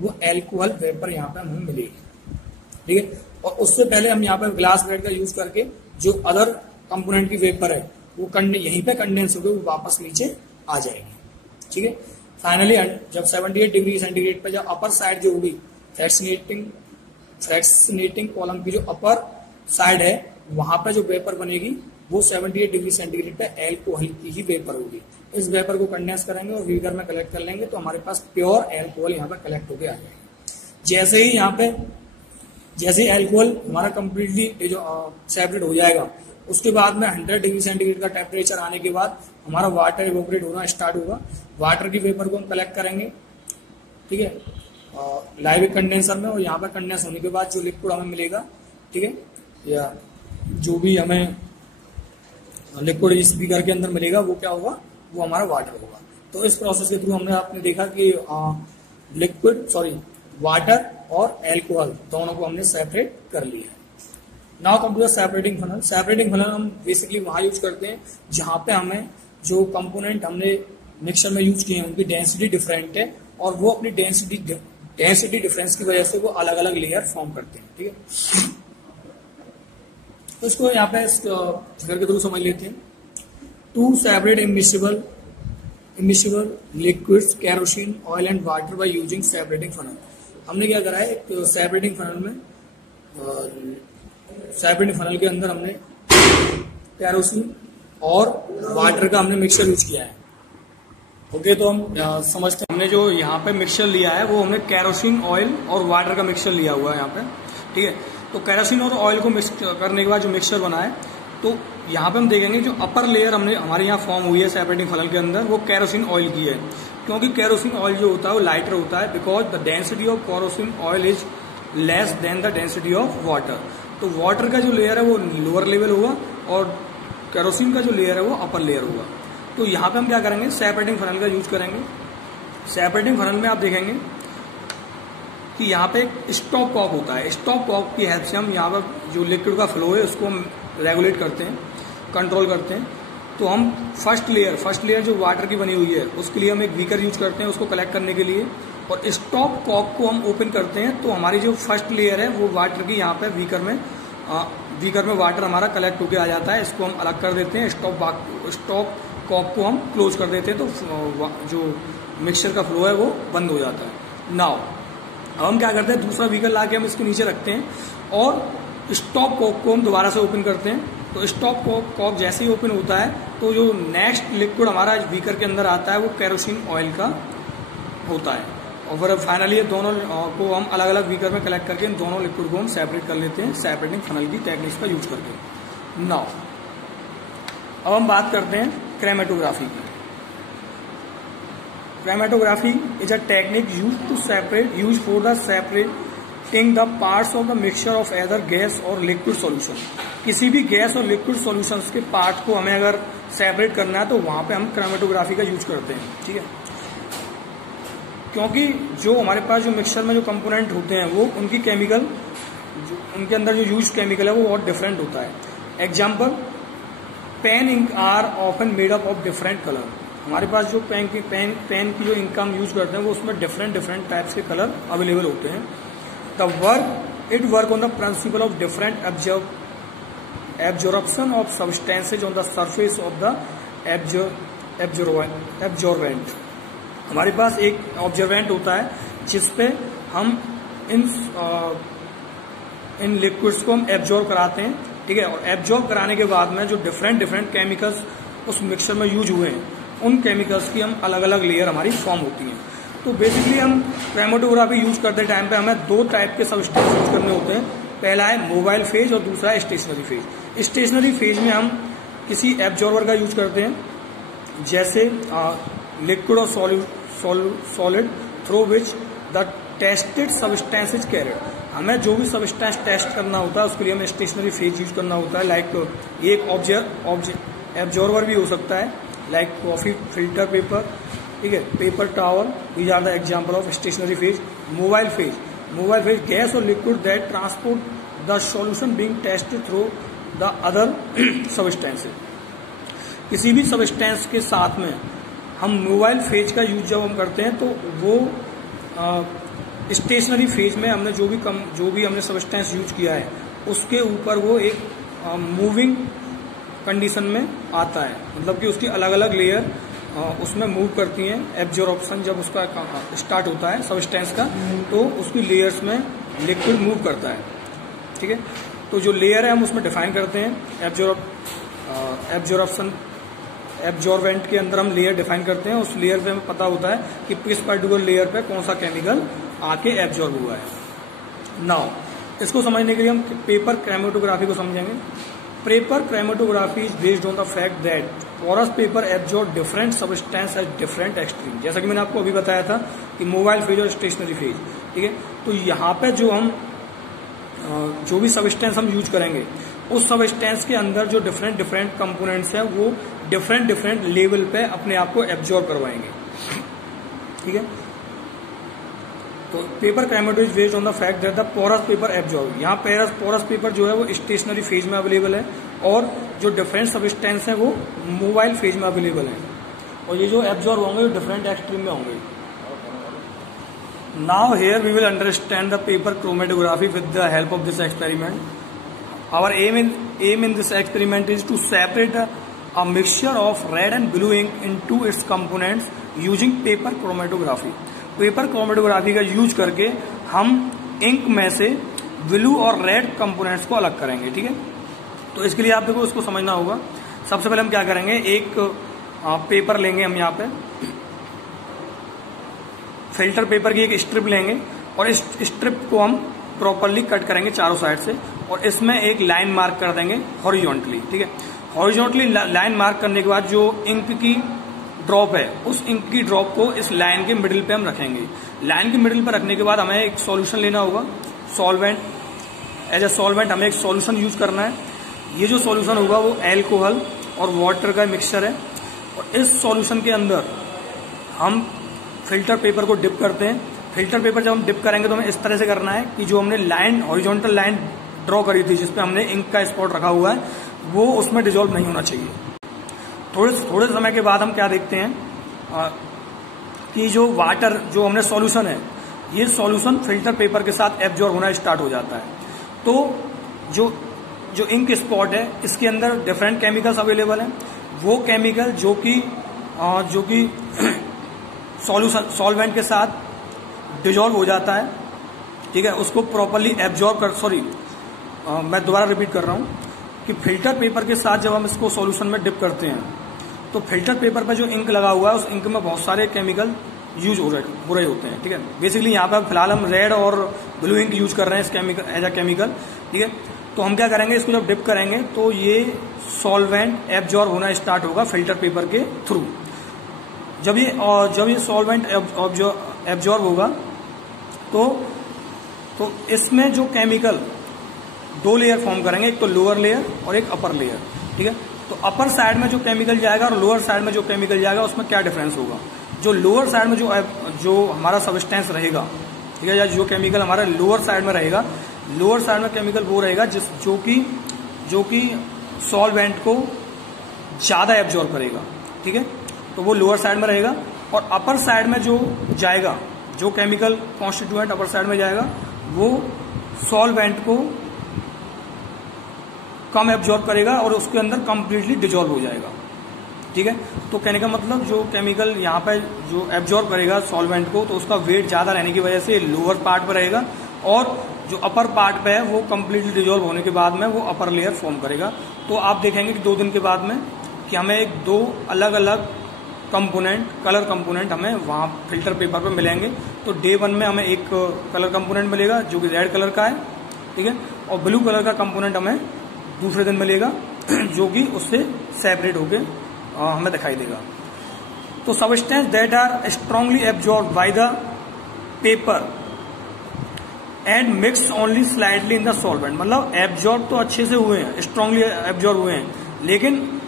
वो एल्कोहल वेपर यहाँ पे हमें मिलेगी, ठीक है। और उससे पहले हम यहाँ पे ग्लास बेड का यूज करके जो अदर कंपोनेंट की वेपर है वो यहीं पे कंडेंस होकर वो वापस नीचे आ जाएगी, ठीक है। फाइनली जब 78 डिग्री सेंटीग्रेड पे जब अपर साइड जो होगी फ्रैक्शनेटिंग कॉलम की जो अपर साइड है वहां पे जो वेपर बनेगी वो 78 डिग्री सेंटीग्रेड पे एल्कोहल की ही वेपर होगी। इस वेपर को कंडेंस करेंगे और बीकर में कलेक्ट कर लेंगे तो हमारे पास प्योर एल्कोहल यहाँ पे कलेक्ट होकर आ जाएगा। जैसे ही एल्कोहल हमारा कंप्लीटली सेपरेट हो जाएगा उसके बाद में 100 डिग्री सेंटीग्रेड का टेम्परेचर आने के बाद हमारा वाटर इवोपरेट होना स्टार्ट होगा। वाटर की वेपर को हम कलेक्ट करेंगे, ठीक है, लाइव कंडेंसर में। और यहाँ पर कंडेंस होने के बाद जो लिक्विड हमें मिलेगा, ठीक है, या जो भी हमें लिक्विड इस बीकर के अंदर मिलेगा वो क्या होगा, वो हमारा वाटर होगा। तो इस प्रोसेस के थ्रू आपने देखा कि वाटर और एल्कोहल दोनों को हमने सेपरेट कर लिया है। Now come to the separating funnel. Separating funnel हम बेसिकली वहां यूज करते हैं जहां पे हमें जो कंपोनेंट हमने मिक्सचर में यूज किए हैं उनकी डेंसिटी डिफरेंट है और वो अपनी डेंसिटी डिफरेंस की वजह से वो अलग अलग लेयर फॉर्म करते हैं, ठीक है। तो इसको यहाँ पे फिगर के थ्रू समझ लेते हैं। To separate immiscible liquids kerosene oil and water by using separating funnel. हमने क्या करा है, एक सेपरेटिंग फनल के अंदर हमने केरोसिन और वाटर का हमने मिक्सचर यूज किया है। ओके, तो हम समझते हैं। हमने जो यहाँ पे मिक्सचर लिया है वो हमने केरोसिन ऑयल और वाटर का मिक्सचर लिया हुआ है यहाँ पे, ठीक है। तो केरोसिन और ऑयल को मिक्स करने के बाद जो मिक्सचर बना है तो यहाँ पे हम देखेंगे जो अपर लेयर हमने हमारे यहाँ फॉर्म हुई है सेपरेटिंग फनल के अंदर, वो केरोसिन ऑयल की है। क्योंकि केरोसिन ऑयल जो होता है वो लाइटर होता है, because the density of kerosene oil is less than the density of water. तो वाटर का जो लेयर है वो लोअर लेवल होगा और केरोसिन का जो लेयर है वो अपर लेयर होगा। तो यहाँ पे हम क्या करेंगे, सेपरेटिंग फनल का यूज करेंगे। सेपरेटिंग फनल में आप देखेंगे कि यहाँ पे एक स्टॉप कॉक होता है। स्टॉप कॉक की हेल्प से हम यहाँ पर जो लिक्विड का फ्लो है उसको हम रेगुलेट करते हैं, कंट्रोल करते हैं। तो हम फर्स्ट लेयर जो वाटर की बनी हुई है उसके लिए हम एक बीकर यूज करते हैं उसको कलेक्ट करने के लिए, और स्टॉप कॉक को हम ओपन करते हैं तो हमारी जो फर्स्ट लेयर है वो वाटर की यहाँ पे बीकर में वाटर हमारा कलेक्ट होकर आ जाता है। इसको हम अलग कर देते हैं, स्टॉप कॉक को हम क्लोज कर देते हैं, तो जो मिक्सचर का फ्लो है वो बंद हो जाता है। नाउ अब हम क्या करते हैं, दूसरा बीकर ला के हम इसके नीचे रखते हैं और स्टॉप कॉक को हम दोबारा से ओपन करते हैं। तो स्टॉप कॉक जैसे ही ओपन होता है तो जो नेक्स्ट लिक्विड हमारा बीकर के अंदर आता है वो केरोसिन ऑयल का होता है। और फिर फाइनली ये दोनों को हम अलग अलग बीकर में कलेक्ट करके इन दोनों लिक्विड को हम सेपरेट कर लेते हैं सेपरेटिंग फनल की टेक्निक्स का यूज करके। नाउ अब हम बात करते हैं क्रोमेटोग्राफी की। Chromatography is a technique use for the separating the parts of the mixture of either gas और लिक्विड सॉल्यूशन। किसी भी गैस और लिक्विड सॉल्यूशंस के पार्ट को हमें अगर सेपरेट करना है तो वहां पे हम क्रोमेटोग्राफी का यूज करते हैं, ठीक है। क्योंकि जो हमारे पास जो मिक्सचर में जो कंपोनेंट होते हैं वो उनकी केमिकल, उनके अंदर जो यूज केमिकल है वो बहुत डिफरेंट होता है। Example, pen ink are often made up of different colour. हमारे पास जो पेन की जो इंक हम यूज करते हैं वो उसमें डिफरेंट टाइप्स के कलर अवेलेबल होते हैं। It work on the principle of different absorption of substances on the surface of the absorbent. हमारे पास एक ऑब्जर्वेंट होता है जिसपे हम इन लिक्विड्स को हम एब्जॉर्ब कराते हैं, ठीक है। और एब्जॉर्ब कराने के बाद में जो डिफरेंट केमिकल्स उस मिक्सचर में यूज हुए हैं उन केमिकल्स की हम अलग अलग लेयर हमारी फॉर्म होती हैं। तो बेसिकली हम क्रोमेटोग्राफी यूज करते टाइम पे हमें दो टाइप के सबस्टेंस यूज करने होते हैं। पहला है मोबाइल फेज और दूसरा है स्टेशनरी फेज। स्टेशनरी फेज में हम किसी एब्जॉर्बर का यूज करते हैं, जैसे लिक्विड और solid through which the tested substance is carried. हमें जो भी सब्सटेंस टेस्ट करना होता है उसके लिए हमें स्टेशनरी फेज यूज करना होता है। लाइक एक एब्जॉर्बर भी हो सकता है, लाइक कॉफी फिल्टर पेपर, ठीक है, paper towel. These are the example of stationary phase. Mobile phase gas और liquid that transport the solution being tested through the other substances. किसी भी सब्सटेंस के साथ में हम मोबाइल फेज का यूज जब हम करते हैं तो वो स्टेशनरी फेज में हमने जो भी हमने सब्सटेंस यूज किया है उसके ऊपर वो एक मूविंग कंडीशन में आता है, मतलब कि उसकी अलग अलग लेयर उसमें मूव करती हैं। एब्जॉर्प्शन जब उसका स्टार्ट होता है सब्सटेंस का तो उसकी लेयर्स में लिक्विड मूव करता है, ठीक है। तो जो लेयर है हम उसमें डिफाइन करते हैं। एब्जॉर्वेंट के अंदर हम लेयर डिफाइन करते हैं। उस लेयर पे हमें पता होता है कि किस पर्टिकुलर लेयर पे कौन सा केमिकल आके एब्जॉर्ब हुआ है। नाउ इसको समझने के लिए हम पेपर क्रोमेटोग्राफी को समझेंगे। Paper chromatography is based on the fact that porous paper absorb different substance at different extreme. जैसा कि मैंने आपको अभी बताया था कि मोबाइल फेज और स्टेशनरी फेज, ठीक है। तो यहाँ पे जो भी सब्सटेंस हम यूज करेंगे उस सब्सटेंस के अंदर जो डिफरेंट कंपोनेंट्स हैं वो डिफरेंट लेवल पे अपने आप को एब्जॉर्ब करवाएंगे, ठीक है। तो paper chromato is based on the fact that the porous paper absorb. यहाँ पोरस पेपर जो है वो स्टेशनरी फेज में अवेलेबल है और जो डिफरेंट सब्सटेंस है वो मोबाइल फेज में अवेलेबल है, और ये जो एब्जॉर्ब होंगे वो डिफरेंट एक्सट्रीम में होंगे। Now here we will understand the paper chromatography with the help of this experiment. Our aim in this experiment is to separate a mixture of red and blue ink into its components using paper chromatography। Paper chromatography का use करके हम ink में से blue और red components को अलग करेंगे, ठीक है। तो इसके लिए आप देखो इसको समझना होगा। सबसे पहले हम क्या करेंगे, एक पेपर लेंगे हम यहाँ पे फिल्टर पेपर की एक स्ट्रिप लेंगे और इस स्ट्रिप को हम प्रॉपरली कट करेंगे चारों साइड से और इसमें एक लाइन मार्क कर देंगे हॉरिजॉन्टली, ठीक है। हॉरिजॉन्टली लाइन मार्क करने के बाद जो इंक की ड्रॉप है, उस इंक की ड्रॉप को इस लाइन के मिडिल पे हम रखेंगे। लाइन के मिडिल पे रखने के बाद हमें एक सॉल्यूशन लेना होगा, सॉल्वेंट। एज ए सॉल्वेंट हमें एक सॉल्यूशन यूज करना है। ये जो सॉल्यूशन होगा वो एल्कोहल और वाटर का मिक्सचर है, और इस सॉल्यूशन के अंदर हम फिल्टर पेपर को डिप करते हैं। फिल्टर पेपर जब हम डिप करेंगे तो हमें इस तरह से करना है कि जो हमने लाइन हॉरिजॉन्टल लाइन ड्रॉ करी थी जिसपे हमने इंक का स्पॉट रखा हुआ है, वो उसमें डिजोल्व नहीं होना चाहिए। थोड़े समय के बाद हम क्या देखते हैं कि जो वाटर, जो हमने सॉल्यूशन है, ये सॉल्यूशन फिल्टर पेपर के साथ एब्जॉर्ब होना स्टार्ट हो जाता है। तो जो इंक स्पॉट है, इसके अंदर डिफरेंट केमिकल्स अवेलेबल हैं। वो केमिकल जो कि सॉल्वेंट के साथ डिजोल्व हो जाता है, ठीक है, उसको प्रॉपरली एब्जॉर्ब मैं दोबारा रिपीट कर रहा हूं कि फिल्टर पेपर के साथ जब हम इसको सॉल्यूशन में डिप करते हैं तो फिल्टर पेपर पर जो इंक लगा हुआ है उस इंक में बहुत सारे केमिकल यूज हो रहे होते हैं, ठीक है। बेसिकली यहाँ पर फिलहाल हम रेड और ब्लू इंक यूज कर रहे हैं इस केमिकल एज अ केमिकल, ठीक है। तो हम क्या करेंगे, इसको जब डिप करेंगे तो ये सॉल्वेंट एब्जॉर्ब होना स्टार्ट होगा फिल्टर पेपर के थ्रू। जब ये सॉल्वेंट एब्जॉर्ब होगा तो इसमें जो केमिकल दो लेयर फॉर्म करेंगे, एक तो लोअर लेयर और एक अपर लेयर, ठीक है। तो अपर साइड में जो केमिकल जाएगा और लोअर साइड में जो केमिकल जाएगा उसमें क्या डिफरेंस होगा। जो लोअर साइड में जो हमारा सब्सटेंस रहेगा, ठीक है, या जो केमिकल हमारा लोअर साइड में रहेगा, लोअर साइड में केमिकल वो रहेगा जो कि सॉल्वेंट को ज्यादा एब्जॉर्ब करेगा, ठीक है। तो वो लोअर साइड में रहेगा। और अपर साइड में जो जाएगा, जो केमिकल कॉन्स्टिट्यूएंट अपर साइड में जाएगा, वो सॉल्वेंट को कम एब्जॉर्ब करेगा और उसके अंदर कंप्लीटली डिजोल्व हो जाएगा, ठीक है। तो कहने का मतलब जो केमिकल यहाँ पे जो एब्जॉर्ब करेगा सॉल्वेंट को, तो उसका वेट ज्यादा रहने की वजह से लोअर पार्ट पर रहेगा, और जो अपर पार्ट पे है वो कंप्लीटली डिजोल्व होने के बाद में वो अपर लेयर फॉर्म करेगा। तो आप देखेंगे कि 2 दिन के बाद में कि हमें 2 अलग अलग कलर कंपोनेंट हमें वहां फिल्टर पेपर पे मिलेंगे। तो डे 1 में हमें एक कलर कंपोनेंट मिलेगा जो कि रेड कलर का है, ठीक है, और ब्लू कलर का कंपोनेंट हमें दूसरे दिन मिलेगा जो कि उससे सेपरेट होके हमें दिखाई देगा। तो substance that are strongly absorb by the paper and mix only slightly in the solvent, मतलब एब्जॉर्ब तो अच्छे से हुए हैं, स्ट्रांगली एब्जॉर्ब हुए हैं, लेकिन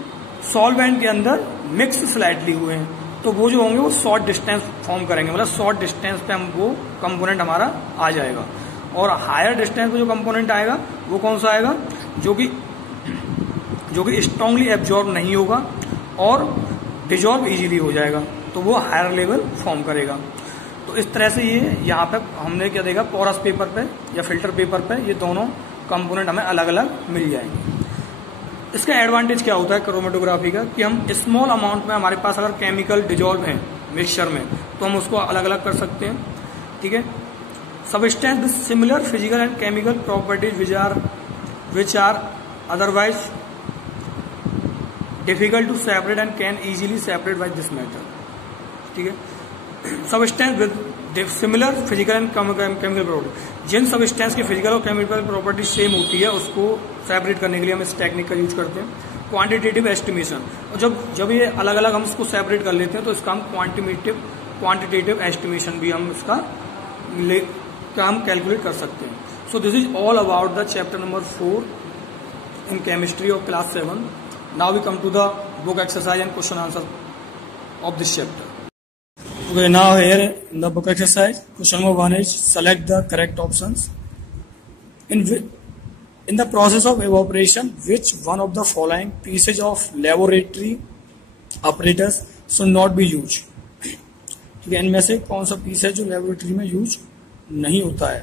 सॉल्वेंट के अंदर मिक्स स्लाइटली हुए हैं। तो वो जो होंगे वो शॉर्ट डिस्टेंस फॉर्म करेंगे, मतलब शॉर्ट डिस्टेंस पे हम वो कंपोनेंट हमारा आ जाएगा। और हायर डिस्टेंस पे जो कंपोनेंट आएगा वो कौन सा आएगा, जो कि स्ट्रांगली एब्जॉर्ब नहीं होगा और डिजॉल्व इजीली हो जाएगा, तो वो हायर लेवल फॉर्म करेगा। तो इस तरह से ये यहाँ पे हमने क्या देखा, पोरस पेपर पे या फिल्टर पेपर पे ये दोनों कंपोनेंट हमें अलग अलग मिल जाएंगे। इसका एडवांटेज क्या होता है क्रोमेटोग्राफी का, कि हम स्मॉल अमाउंट में, हमारे पास अगर केमिकल डिजॉल्व है मिक्सचर में, तो हम उसको अलग अलग कर सकते हैं, ठीक है। Substance with similar physical and chemical properties which are otherwise difficult to separate and can easily separate by this method, ठीक है। Substance with similar physical and chemical property, जिन सबस्टेंस की फिजिकल और केमिकल प्रॉपर्टी सेम होती है उसको separate करने के लिए हम इस टेक्निक का यूज करते हैं। क्वांटिटेटिव एस्टिमेशन, और जब ये अलग अलग हम इसको सेपरेट कर लेते हैं तो इसका हम क्वांटिटेटिव एस्टिमेशन भी हम हम कैलकुलेट कर सकते हैं। सो this is all about the chapter number 4 in chemistry of class 7. Now we come to the book exercise and question answer of this chapter. Okay, now here in the book exercise, question number 1 is select the correct options. In the process of evaporation, which one of the following pieces of laboratory apparatus should not be used? ठीक है, इनमें से कौन सा piece है जो laboratory में use नहीं होता है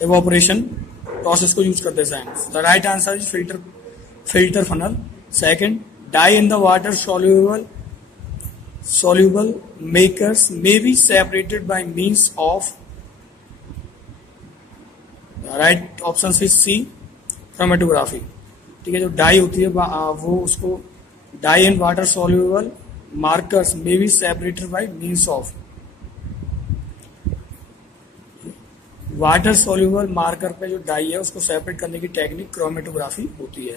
evaporation प्रोसेस को यूज करते हैं? The right answer is filter funnel. Second, dye in the water soluble makers may be separated by means of, the right option is C, chromatography. ठीक है, जो डाई होती है वो उसको dye in water soluble markers may be separated by means of water soluble marker पे जो die है उसको सेपरेट करने की टेक्निक क्रोमेटोग्राफी होती है।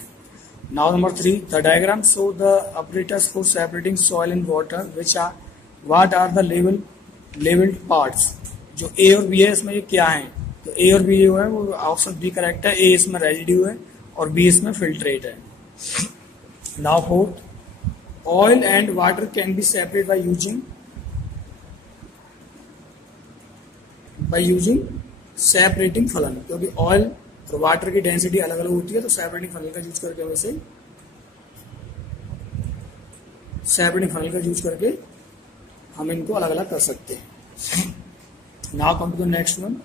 Now number 3, the diagram show the operators for separating soil and water what are the labelled parts. जो A और बी है इसमें ये क्या है, तो ए और बी जो है वो ऑप्शन बी करेक्ट है। ए इसमें रेजिड्यू है और बी इसमें फिल्ट्रेट है। Now 4, oil and water can B separate by using separating फलन, क्योंकि ऑयल और वाटर की डेंसिटी अलग अलग होती है, तो सेपरेटिंग फलन का यूज करके हम इनको अलग अलग कर सकते हैं। Now come to the next one,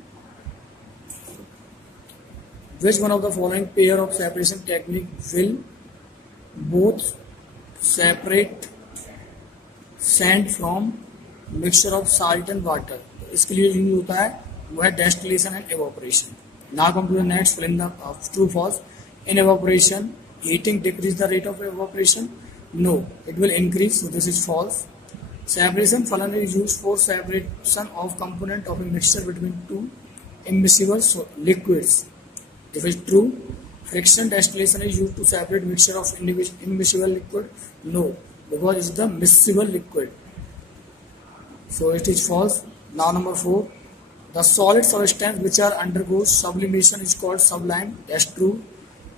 which one of the following pair of separation technique will both separate sand from mixture of salt and water. इसके लिए यूज होता है वो है distillation and evaporation. Now come to the next, fill in the true false. In evaporation heating decrease the rate of evaporation, no it will increase, so this is false. Separation funnel is used for separation of component of a mixture between two immiscible liquids. If it's true, friction distillation is used to separate mixture of immiscible liquid. No, because it's the miscible liquid. So it is false. Now number 4, the solid substance which are undergoes sublimation is called sublime. That's true.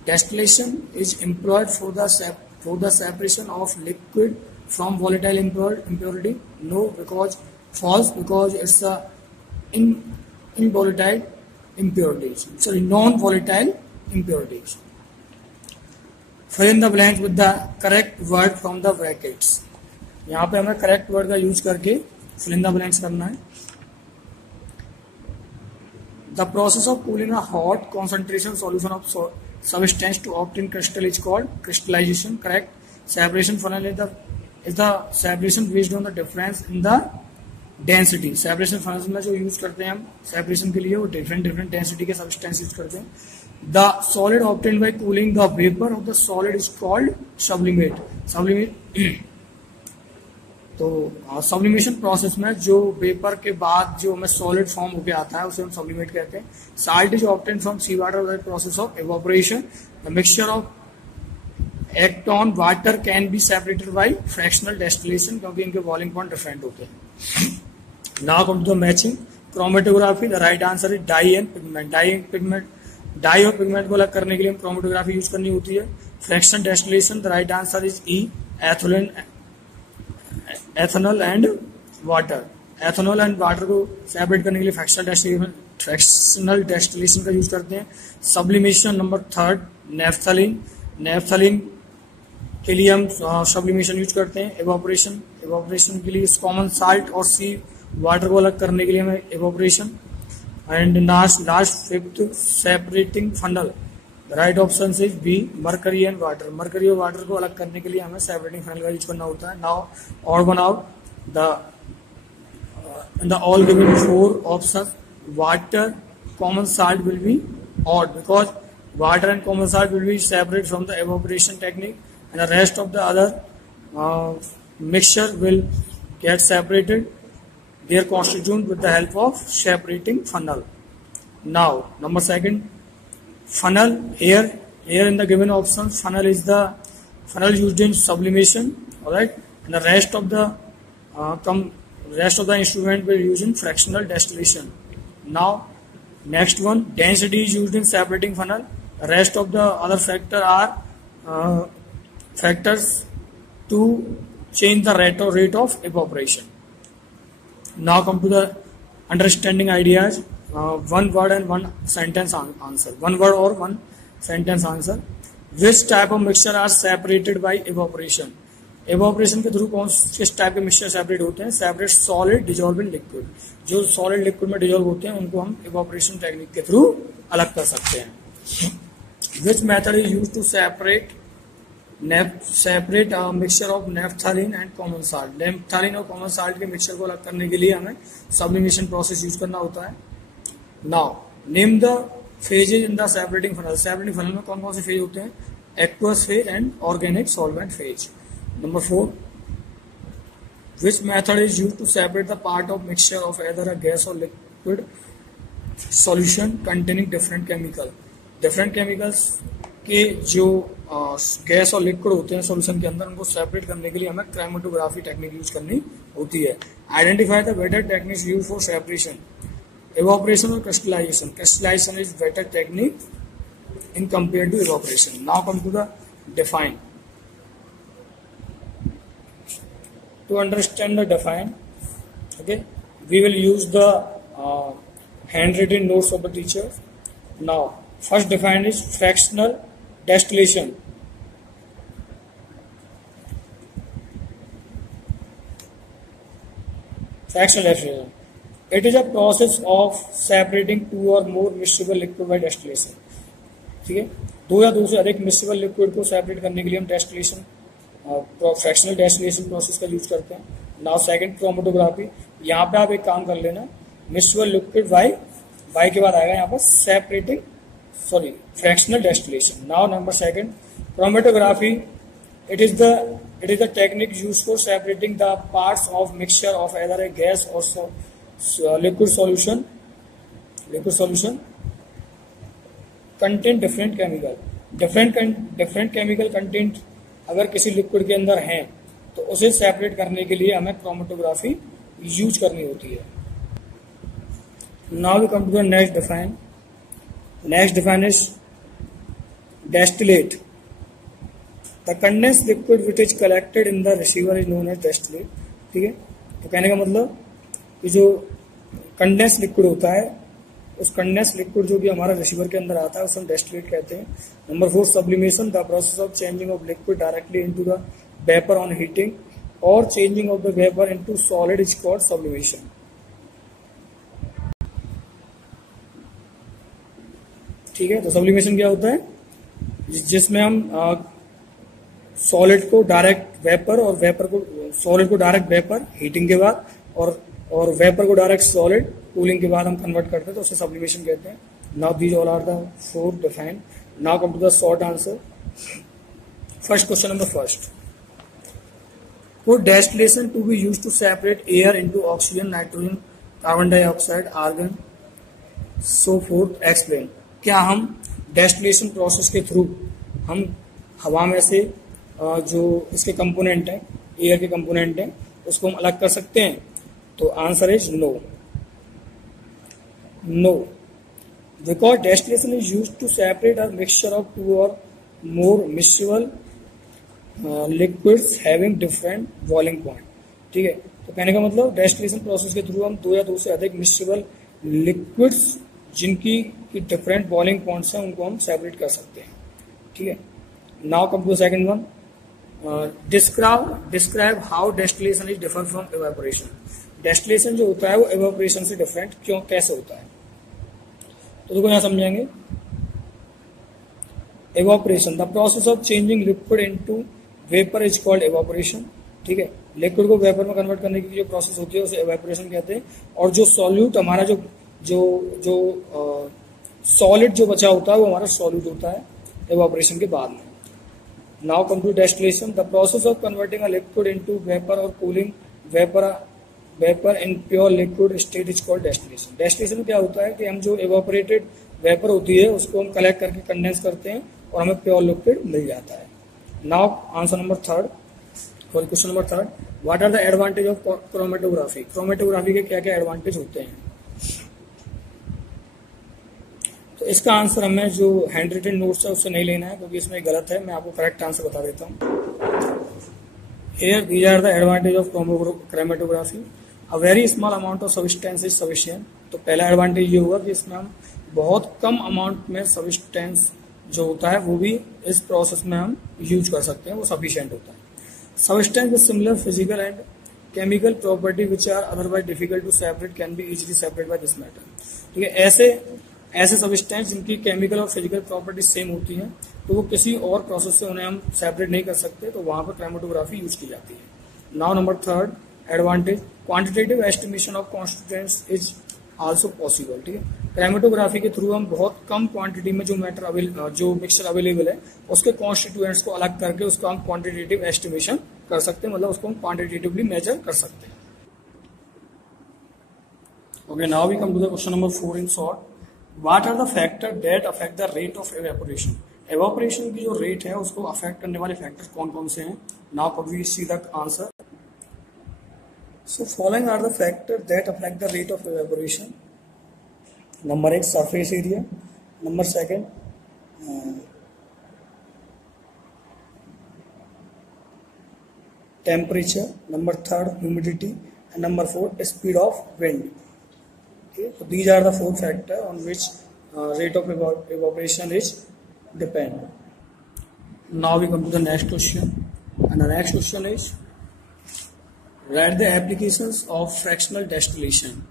Distillation is employed for the separation of liquid from volatile impurity. No, because false, because it's a non-volatile impurities. Fill in the blank with the correct word from the brackets. यहाँ पे हमें correct word का use करके fill in the blanks करना है। The process of cooling a hot concentration solution of substance to obtain crystal is called crystallization. Correct. Separation funnel is the separation based on the difference in the density. Separation funnels में जो use करते हैं हम separation के लिए वो different density के substance use करते हैं। The solid obtained by cooling the vapor of the solid is called sublimate. तो sublimation process में जो वेपर के बाद जो हमें solid form होके आता है उसे हम sublimate कहते हैं। Salt is obtained from seawater by the process of evaporation. The mixture of acetone water can be separated by fractional distillation, क्योंकि इनके बॉइलिंग पॉइंट डिफरेंट होते हैं। Now come to the matching chromatography. The right answer is dye and pigment. Dye और pigment को अलग करने के लिए क्रोमेटोग्राफी यूज करनी होती है। Fractional distillation, the right answer is E, ethanol and water. Ethanol and water को सेपरेट करने के लिए फ्रैक्शनल डेस्टिलेशन का यूज करते हैं। सब्लिमेशन नंबर 3, नेफ्थलीन के लिए हम सब्लिमेशन यूज करते हैं। एवोपरेशन के लिए कॉमन साल्ट और सी वाटर को अलग करने के लिए हमें evaporation. And last 5th, separating funnel. Right option is B, mercury and water. Mercury और वाटर को अलग करने के लिए हमें सेपरेटिंग फनल का यूज करना होता है। नाउ और बनाओ the all given 4 option, water, common salt will be odd because water and common salt will be separate from the evaporation technique, and the rest of the other mixture will get separated. They are constituted with the help of separating funnel. Now number 2, funnel. Here in the given options, funnel used in sublimation. All right, and the rest of the instrument will use in fractional distillation. Now next one, density is used in separating funnel. Rest of the other factor are factors to change the rate of evaporation. Now come to the understanding ideas. One word and one sentence answer. One word or one sentence answer. Which type of mixture are separated by evaporation? Evaporation के through किस type के mixture separate होते हैं? Separate solid dissolve in liquid. जो solid liquid में dissolve होते हैं उनको हम एवोपरेशन टेक्निक के थ्रू अलग कर सकते हैं। Which method is use to separate mixture of naphthalene and common salt. Naphthalene और कॉमन साल्ट के मिक्सचर को अलग करने के लिए हमें सब्लिमेशन प्रोसेस यूज करना होता है। Now name the phases in the separating funnel. Separating funnel में कौन कौन से फेज होते हैं? Aqueous phase and organic solvent phase. Number 4, which method is used to separate the part of mixture of either a gas or liquid solution containing different chemicals के जो gas और liquid होते हैं सॉल्यूशन के अंदर, उनको सेपरेट करने के लिए हमें क्रोमेटोग्राफी टेक्निक यूज करनी होती है। Identify the better techniques use for separation, evaporation or crystallization. Crystallization is better technique in compared to evaporation. Now come to the define. To understand the define, okay, we will use the handwritten notes of the teacher. Now first define is fractional distillation. Fractional distillation, it is a process of separating two or more miscible liquid by distillation. ठीक है, दो या दो से अधिक मिक्सिबल liquid को separate करने के लिए हम डेस्टिलेशन, फ्रैक्शनल डेस्टिलेशन प्रोसेस का यूज करते हैं। नाउ सेकंड क्रोमेटोग्राफी, यहाँ पे आप एक काम कर लेना, मिक्सिबल लिक्विड बाई के बाद आएगा यहाँ पर separating, sorry, fractional distillation. Now number second chromatography, it is the technique used for separating the parts of mixture of either a gas or liquid solution contain different chemical content अगर किसी liquid के अंदर हैं तो उसे separate करने के लिए हमें क्रोमेटोग्राफी यूज करनी होती है। Now we come to the next define is distillate. The condense liquid which is collected in the receiver is known as distillate. ठीक है, तो कहने का मतलब कि जो कंडेंस लिक्विड होता है, उस कंडेंस लिक्विड जो कि हमारा रिसीवर के अंदर आता है उसे हम डेस्टिलेट कहते हैं। Number 4 sublimation, the process of changing of liquid directly into the vapour on heating और changing of the vapour into solid is called sublimation. ठीक है, तो सब्लिमेशन क्या होता है, जिसमें हम सॉलिड को डायरेक्ट वेपर और वेपर को सॉलिड को डायरेक्ट वेपर हीटिंग के बाद और वेपर को डायरेक्ट सॉलिड कूलिंग के बाद हम कन्वर्ट करते हैं, तो उसे सब्लिमेशन कहते हैं। Now these all are the 4 defined. Now come to the short answer. First question number first, for distillation to be used to separate air into oxygen, nitrogen, carbon dioxide, argon, so fourth, explain. क्या हम distillation process के through हम हवा में से जो इसके component है, एयर के कंपोनेंट है, उसको हम अलग कर सकते हैं? तो answer is no, because distillation is used to separate a mixture of 2 और more miscible liquids having different boiling point. ठीक है, तो कहने का मतलब डेस्टिलेशन प्रोसेस के थ्रू हम 2 या 2 से अधिक मिक्सिबल लिक्विड्स जिनकी डिफरेंट बॉइलिंग पॉइंट्स हैं उनको हम सेपरेट कर सकते हैं। ठीक है, now come to second one, describe how distillation is differ from evaporation. Distillation जो होता है वो इवेपोरेशन से डिफरेंट क्यों, कैसे होता है, तो देखो यहां समझेंगे। Evaporation, the process of changing liquid into vapour is called evaporation. ठीक है, लिक्विड को वेपर में कन्वर्ट करने की जो प्रोसेस होती है उसे इवेपोरेशन कहते हैं। और जो सॉल्यूट हमारा जो सॉलिड जो बचा होता है वो हमारा सॉल्यूट होता है इवेपोरेशन के बाद में। Now come to distillation, the process of converting a liquid into vapour और cooling vapour in pure liquid state is called distillation. Distillation क्या होता है कि हम जो इवेपोरेटेड वेपर होती है उसको हम कलेक्ट करके कंडेंस करते हैं और हमें प्योर लिक्विड मिल जाता है। Now answer number third, question number third, what are the advantage of chromatography. Chromatography के क्या क्या एडवांटेज होते हैं? तो इसका आंसर हमें जो हैंड रिटन नोट्स है उससे नहीं लेना है, क्योंकि इसमें गलत है। मैं आपको करेक्ट आंसर बता देता हूँ। Here these are the advantage of chromatography. A very small amount of substance is sufficient. तो पहला एडवांटेज ये होगा कि इसमें हम बहुत कम अमाउंट में सब्सटेंस जो होता है वो भी इस प्रोसेस में हम यूज कर सकते हैं, वो सफिशिएंट होता है। Substance with similar physical and chemical property which are otherwise difficult to separate can be easily separate by this method. ठीक है, ऐसे सब्सटेंस जिनकी केमिकल और फिजिकल प्रॉपर्टी सेम होती हैं तो वो किसी और प्रोसेस से उन्हें हम सेपरेट नहीं कर सकते, तो वहां पर क्रोमेटोग्राफी यूज की जाती है। Now number third advantage, quantitative estimation of constituents is also possible. ठीक है, क्रोमेटोग्राफी के थ्रू हम बहुत कम क्वांटिटी में जो मिक्सचर अवेलेबल है उसके कॉन्स्टिट्यूएंट्स को अलग करके उसका हम क्वांटिटेटिव एस्टिमेशन कर सकते हैं, मतलब उसको हम क्वांटिटेटिवली मेजर कर सकते हैं। Okay, now we come to the question number 4 in short. What are the factor that affect the rate of evaporation. Evaporation की जो रेट है उसको अफेक्ट करने वाले फैक्टर्स कौन कौन से हैं। Now could we see the answer. So following are the factor that affect the rate of evaporation. Number 1 surface area, number 2 temperature, number 3 humidity and number 4 speed of wind. So these are the 4 factors on which rate of evaporation is depend. Now we come to the next question, and the next question is write the applications of fractional distillation.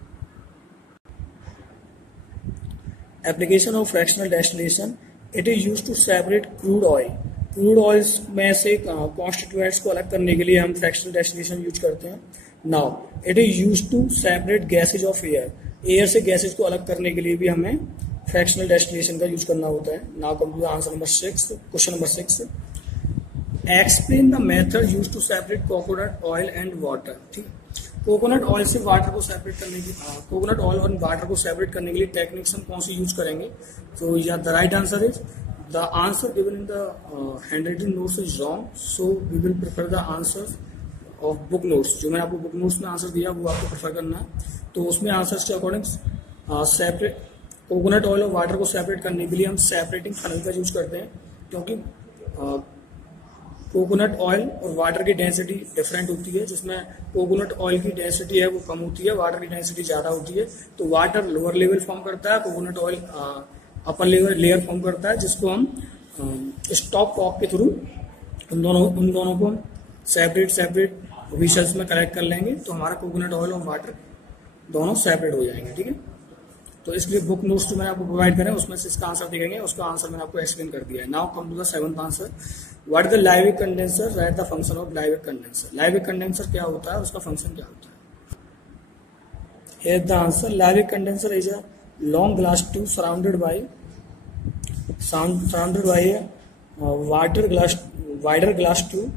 Application of fractional distillation, it is used to separate crude oil. Crude oils में से constituents को अलग करने के लिए हम fractional distillation use करते हैं। Now it is use to separate gases of air. Air से गैसेज को अलग करने के लिए भी हमें फ्रैक्शनल डेस्टिलेशन का यूज करना होता है। Now come to the answer number 6, question number 6। Explain the method use to separate coconut oil and water. ठीक है, कोकोनट ऑयल से वाटर को सेपरेट करने की कोकोनट ऑयल और वाटर को सेपरेट करने के लिए टेक्निक्स हम कौन सी यूज करेंगे। तो या the right answer is the answer given in the handwritten notes is wrong, so we will prefer the answers of book notes। जो मैंने आपको बुक नोट्स में आंसर दिया वो आपको प्रेफर करना है। तो उसमें आंसर्स के अकॉर्डिंग सेपरेट कोकोनट ऑयल और वाटर को सेपरेट करने के लिए हम सेपरेटिंग फनल का यूज करते हैं, क्योंकि कोकोनट ऑयल और वाटर की डेंसिटी डिफरेंट होती है। जिसमें कोकोनट ऑयल की डेंसिटी है वो कम होती है, वाटर की डेंसिटी ज्यादा होती है। तो वाटर लोअर लेवल फॉर्म करता है, coconut oil upper layer form करता है, जिसको हम स्टॉप कॉक के थ्रू उन दोनों को सेपरेट व्हीसल्स में कलेक्ट कर लेंगे, तो हमारा कोकोनट ऑयल और वाटर दोनों सेपरेट हो जाएंगे। ठीक है, तो इसलिए बुक नोट्स जो मैंने आपको प्रोवाइड करें उसमें से इसका आंसर दिखेंगे, उसका आंसर मैंने आपको एक्सप्लेन कर दिया है। Now come to the 7th answer. What is the Liebig condenser, write the function of Liebig condenser. Liebig condenser क्या होता है, उसका फंक्शन क्या होता है। Here the answer, Liebig condenser is a long glass tube surrounded by a wider glass tube.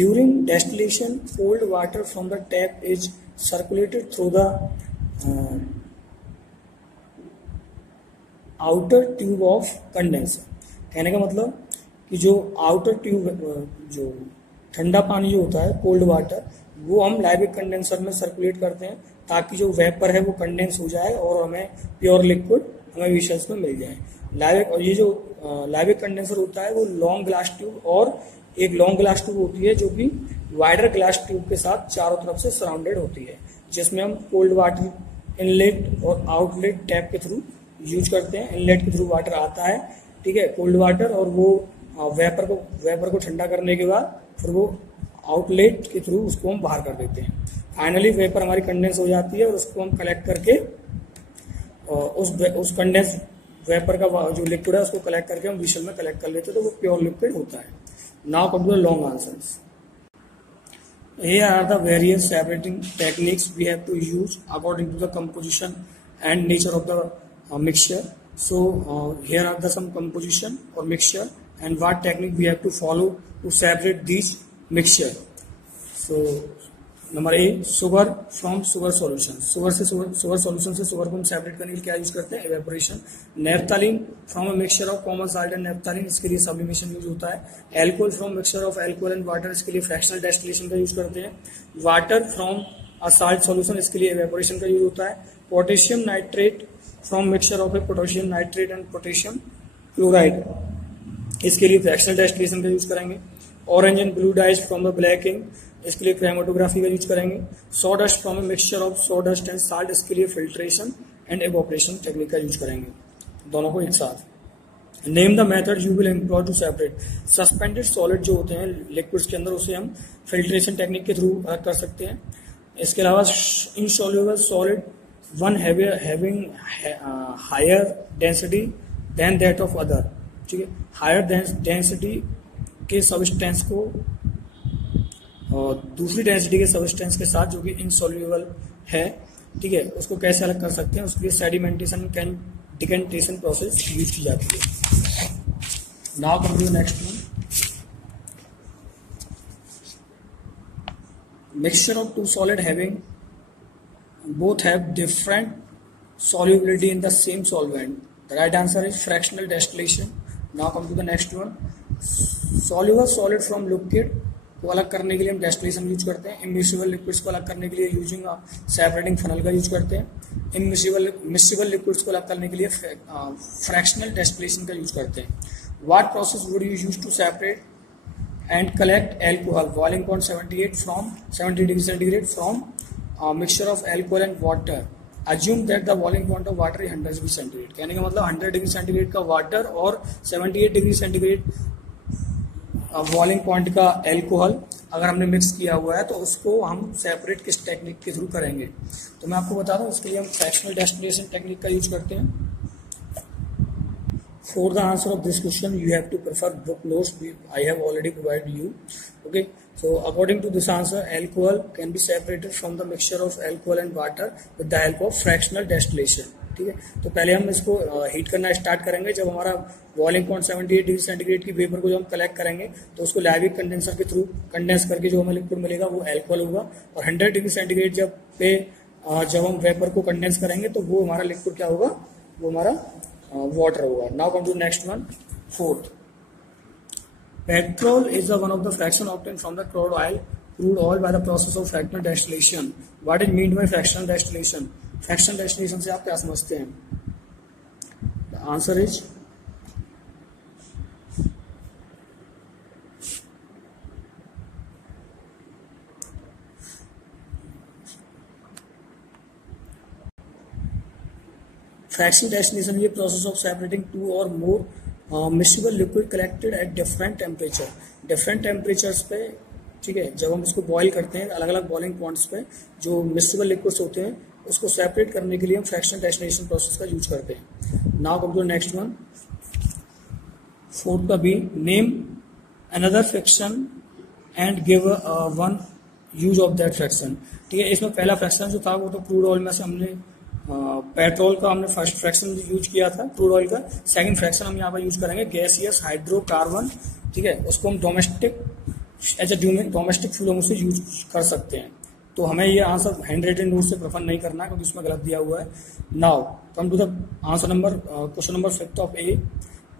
During distillation, cold water from the tap is circulated through the outer tube of condenser। कहने का मतलब कि जो outer tube, जो ठंडा पानी जो होता है कोल्ड वाटर, वो हम लाइविक कंडेंसर में सर्कुलेट करते हैं ताकि जो वेपर है वो कंडेंस हो जाए और हमें प्योर लिक्विड हमें विशेष में मिल जाए। लाइविक और ये जो लाइविक कंडेंसर होता है वो लॉन्ग ग्लास ट्यूब और एक लॉन्ग ग्लास ट्यूब होती है जो कि वाइडर ग्लास ट्यूब के साथ चारों तरफ से सराउंडेड होती है, जिसमें हम कोल्ड वाटर इनलेट और आउटलेट टैप के थ्रू यूज करते हैं। इनलेट के थ्रू वाटर आता है, ठीक है, कोल्ड वाटर, और वो वेपर को ठंडा करने के बाद फिर वो आउटलेट के थ्रू उसको हम बाहर कर देते हैं। फाइनली वेपर हमारी कंडेंस हो जाती है और उसको हम कलेक्ट करके उस कंडेंस वेपर का जो लिक्विड है उसको कलेक्ट करके हम विशल में कलेक्ट कर लेते हैं, तो वो प्योर लिक्विड होता है। Now come to the long answers. Here are the various separating techniques we have to use according to the composition and nature of the mixture. So here are the some composition or mixture and what technique we have to follow to separate these mixture. So number A, sugar from sugar solution. Sugar solution से sugar को हम separate करने के लिए क्या use करते हैं, evaporation. Naphthalene from a mixture of common salt and naphthalene, इसके लिए सब्लिमेशन यूज होता है। Alcohol from mixture of alcohol and water, इसके लिए फ्रैक्शनल डेस्टिलेशन का यूज करते हैं। Water from a salt solution, इसके लिए एवेपोरेशन का यूज होता है। Potassium nitrate from mixture of a potassium nitrate and potassium chloride, इसके लिए फ्रैक्शनल डेस्टिलेशन का यूज करेंगे। Orange and blue dyes from the black ink, इसके लिए क्रोमेटोग्राफी का यूज करेंगे। Sawdust from a mixture of sawdust and salt, इसके लिए फिल्ट्रेशन एंड एवोपरेशन टेक्निक का यूज करेंगे, दोनों को एक साथ। Name the method you will employ to separate. Suspended solid जो होते हैं लिक्विड्स के अंदर, उसे हम फिल्ट्रेशन टेक्निक के थ्रू कर सकते हैं। इसके अलावा insoluble solid one having higher density than that of other, ठीक है, हायर डेंसिटी के सब्सटेंस को और दूसरी डेंसिटी के सब्सटेंस के साथ जो कि इनसॉल्युबल है, ठीक है, उसको कैसे अलग कर सकते हैं, उसके लिए sedimentation can decantation process use की जाती है। Now come to next one. Mixture of two solid having both have different solubility in the same solvent. The right answer is fractional distillation. Now come to the next one. Soluble solid from liquid को अलग करने के लिए हम distillation use करते हैं. Immiscible liquids को अलग करने के लिए यूजिंग सेपरेटिंग फनल का यूज करते हैं. मिसिबल लिक्विड्स को अलग करने के लिए फ्रैक्शनल डेस्टिलेशन का यूज करते हैं. What process would you use to separate and collect alcohol boiling point 78 from 70 degree centigrade from a mixture of alcohol and water. Assume that the boiling point of water is 100 degree centigrade. कहने का मतलब 100 degree centigrade का water और 78 degree centigrade boiling point का alcohol अगर हमने mix किया हुआ है तो उसको हम सेपरेट किस टेक्निक के थ्रू करेंगे. तो मैं आपको बता दूं उसके लिए हम फ्रैक्शनल डेस्टिलेशन टेक्निक का यूज करते हैं. For the answer of this question, you have to prefer book notes. I have already provided you. Okay. So according to this answer, alcohol can be separated from the mixture of alcohol and water with the help of fractional distillation. ठीक है. तो पहले हम इसको heat करना start करेंगे. जब हमारा बॉइलिंग पॉइंट 78 डिग्री सेंटीग्रेड की वेपर को जब हम कलेक्ट करेंगे तो उसको लैविक कंडेंसर के थ्रू कंडेंस करके जो हमें लिक्विड मिलेगा वो एल्कोहल होगा. और 100 डिग्री सेंटीग्रेड जब हम वेपर को कंडेंस करेंगे तो वो हमारा लिक्विड क्या होगा, वो हमारा water होगा. Now come to next one, fourth. Petrol is one of the fraction obtained from the crude oil by the process of fractional distillation. What is meant by fractional distillation? Fractional distillation से आप क्या समझते हैं? The answer is fractional distillation ये process of separating two और more miscible liquid collected at different temperature. Different temperatures पे, ठीक है, जब हम उसको बॉईल करते हैं अलग अलग बॉइलिंग पॉइंट्स पे जो मिक्सिबल लिक्विड्स होते हैं उसको सेपरेट करने के लिए हम फ्रैक्शनल डेस्टिलेशन प्रोसेस का यूज करते हैं. Now come to next one, fourth का B. Name another fraction and give one use of that fraction. ठीक है, इसमें पहला फ्रैक्शन जो था वो तो क्रूड ऑयल में से हमने पेट्रोल का हमने फर्स्ट फ्रैक्शन यूज किया था क्रूड ऑयल का. सेकंड फ्रैक्शन हम यहाँ पर यूज करेंगे गैसियस हाइड्रोकार्बन. ठीक है, उसको हम domestic as a domestic fuel हम उसे यूज कर सकते हैं. तो हमें ये आंसर हैंड रिटन नोट से प्रेफर नहीं करना क्योंकि उसमें गलत दिया हुआ है. Now come to the answer number question number 5 of a.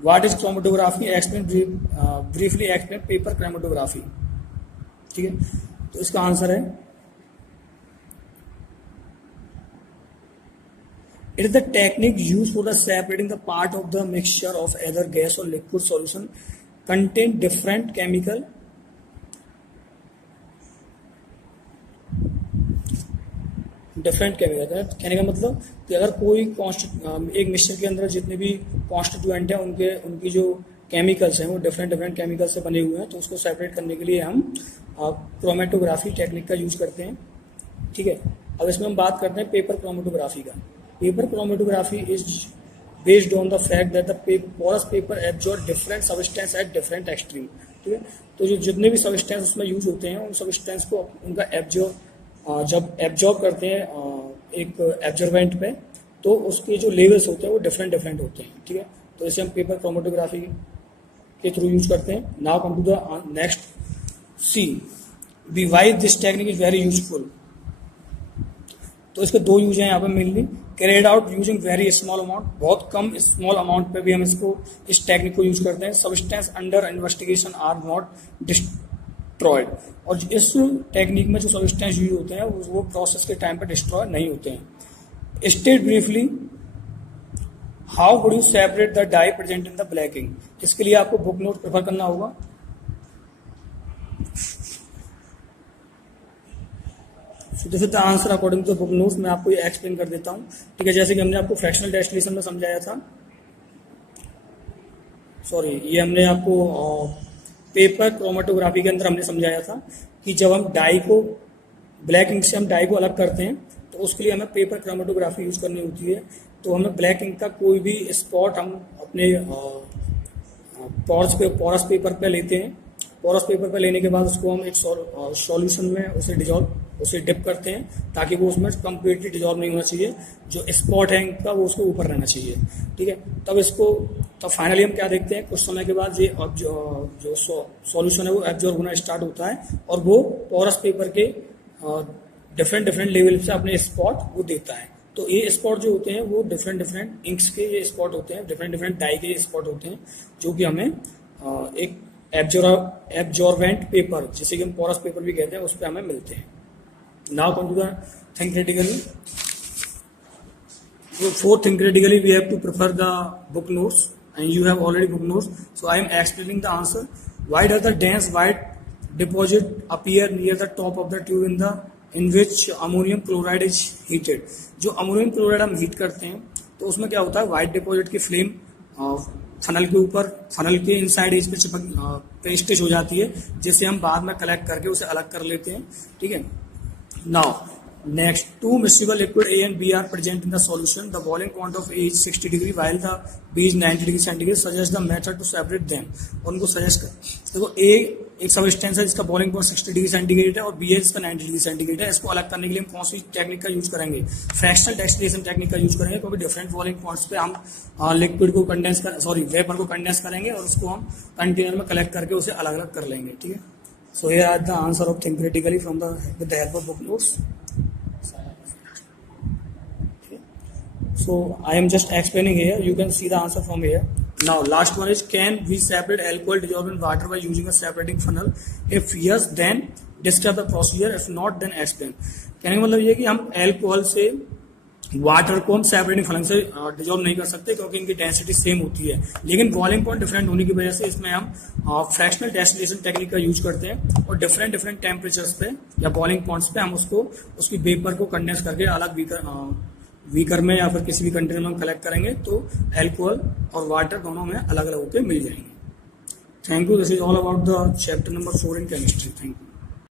What is chromatography? Explain briefly explain paper chromatography. ठीक है, तो इसका आंसर है it is the technique used for the separating the part of the mixture of either gas or liquid solution contain different chemical कहने का मतलब कि अगर कोई एक मिक्सचर के अंदर जितने भी कॉन्स्टिट्यूएंट हैं उनकी जो केमिकल्स हैं वो डिफरेंट केमिकल से बने हुए हैं तो उसको सेपरेट करने के लिए हम क्रोमेटोग्राफी टेक्निक का यूज करते हैं. ठीक है, अब इसमें हम बात करते हैं पेपर क्रोमेटोग्राफी का. Paper chromatography is based on the fact that the porous paper absorb different substance at different extreme. ठीक है, तो जो जितने भी सबस्टेंस उसमें यूज होते हैं उन सबस्टेंस को उनका जब एब्जॉर्ब करते हैं एक एब्जॉर्बेंट पे तो उसके जो लेवल्स होते हैं वो डिफरेंट होते हैं. ठीक है, तो इसे हम पेपर क्रोमेटोग्राफी के थ्रू यूज करते हैं. Now come to the next C. B Y this technique is very useful. तो इसके दो यूज हैं यहाँ पे मेनली. Carried out using very small amount, बहुत कम स्मॉल अमाउंट पे भी हम इस टेक्निक को यूज करते हैं. Substance under investigation are not destroyed. और इस टेक्निक में जो सब्सटेंस यूज होते हैं वो प्रोसेस के टाइम पे डिस्ट्रॉय नहीं होते हैं. State briefly how would you separate the dye present in the black ink. इसके लिए आपको बुक नोट प्रेफर करना होगा. This is the answer according to book notes. मैं आपको ये एक्सप्लेन कर देता हूं. ठीक है, जैसे कि हमने आपको फ्रैक्शनल डेस्टिलेशन में समझाया था, ये हमने आपको पेपर क्रोमेटोग्राफी के अंदर हमने समझाया था कि जब हम डाई को ब्लैक इंक से हम डाई को अलग करते हैं तो उसके लिए हमें पेपर क्रोमेटोग्राफी यूज करनी होती है. तो हमें ब्लैक इंक का कोई भी स्पॉट हम अपने पोरस पेपर पे लेते हैं. पोरस पेपर पे लेने के बाद उसको हम एक सॉल्यूशन में उसे डिप करते हैं ताकि वो उसमें कंप्लीटली डिजॉल्व नहीं होना चाहिए. जो स्पॉट है इनका वो उसके ऊपर रहना चाहिए. ठीक है, तब फाइनली हम क्या देखते हैं, कुछ समय के बाद ये जो सॉल्यूशन है वो एब्जॉर्ब होना स्टार्ट होता है और वो पोरस पेपर के डिफरेंट डिफरेंट लेवल से अपने स्पॉट वो देता है। तो ये स्पॉट जो होते हैं वो डिफरेंट डिफरेंट इंक्स के ये स्पॉट होते हैं, डिफरेंट डिफरेंट डाई के ये स्पॉट होते हैं, जो कि हमें एक एब्जॉर्बेंट पेपर, जैसे कि हम पोरस पेपर भी कहते हैं, उस पर हमें मिलते हैं। Now come to the think critically. So for think critically, we have to prefer the book notes, and you have already book notes. So I am explaining the answer. Why does the dense white deposit appear near the top of the tube in which ammonium chloride is heated? जो ammonium chloride हम heat करते हैं तो उसमें क्या होता है, white deposit की फ्लेम फनल के ऊपर, फनल के इनसाइड एज पे चिपक पेस्टिश हो जाती है, जिससे हम बाद में कलेक्ट करके उसे अलग कर लेते हैं। ठीक है। Now next, two miscible liquid A and B are present in the solution. The boiling point of A is 60 degree while the B is 90 degree centigrade. Suggest the method to separate them. उनको suggest कर, देखो A एक substance है जिसका boiling point 60 degree centigrade है और B है जिसका 90 डिग्री सेंटीग्रेड है। इसको अलग करने के लिए हम कौन सी टेक्निक का यूज करेंगे? फ्रैक्शनल डिस्टिलेशन टेक्निक का यूज करेंगे, क्योंकि डिफरेंट बॉइलिंग पॉइंट्स पे हम लिक्विड को कंडेंस कर, सॉरी वेपर को कंडेंस करेंगे और उसको हम कंटेनर में कलेक्ट करके उसे अलग अलग कर लेंगे। ठीक है। So here are the answer of think critically from the with the help of book notes. So I am just explaining here. You can see the answer from here. Now last one is, can we separate alcohol dissolved in water by using a separating funnel? If yes, then describe the procedure. If not, then explain. कहने का मतलब ये कि हम alcohol से water को हम separating funnel से डिजॉल्व नहीं कर सकते, क्योंकि इनकी डेंसिटी सेम होती है, लेकिन बॉइलिंग पॉइंट डिफरेंट होने की वजह से इसमें हम फ्रैक्शनल डेस्टिलेशन टेक्निक का यूज करते हैं और डिफरेंट डिफरेंट टेम्परेचर्स पे या बॉइलिंग पॉइंट्स पे हम उसको उसकी वेपर को कंडेंस करके अलग बीकर में या फिर किसी भी कंटेनर में हम कलेक्ट करेंगे, तो अल्कोहल और वाटर दोनों में अलग अलग होकर मिल जाएंगे। Thank you. This is all about the chapter number 4 in chemistry. Thank you.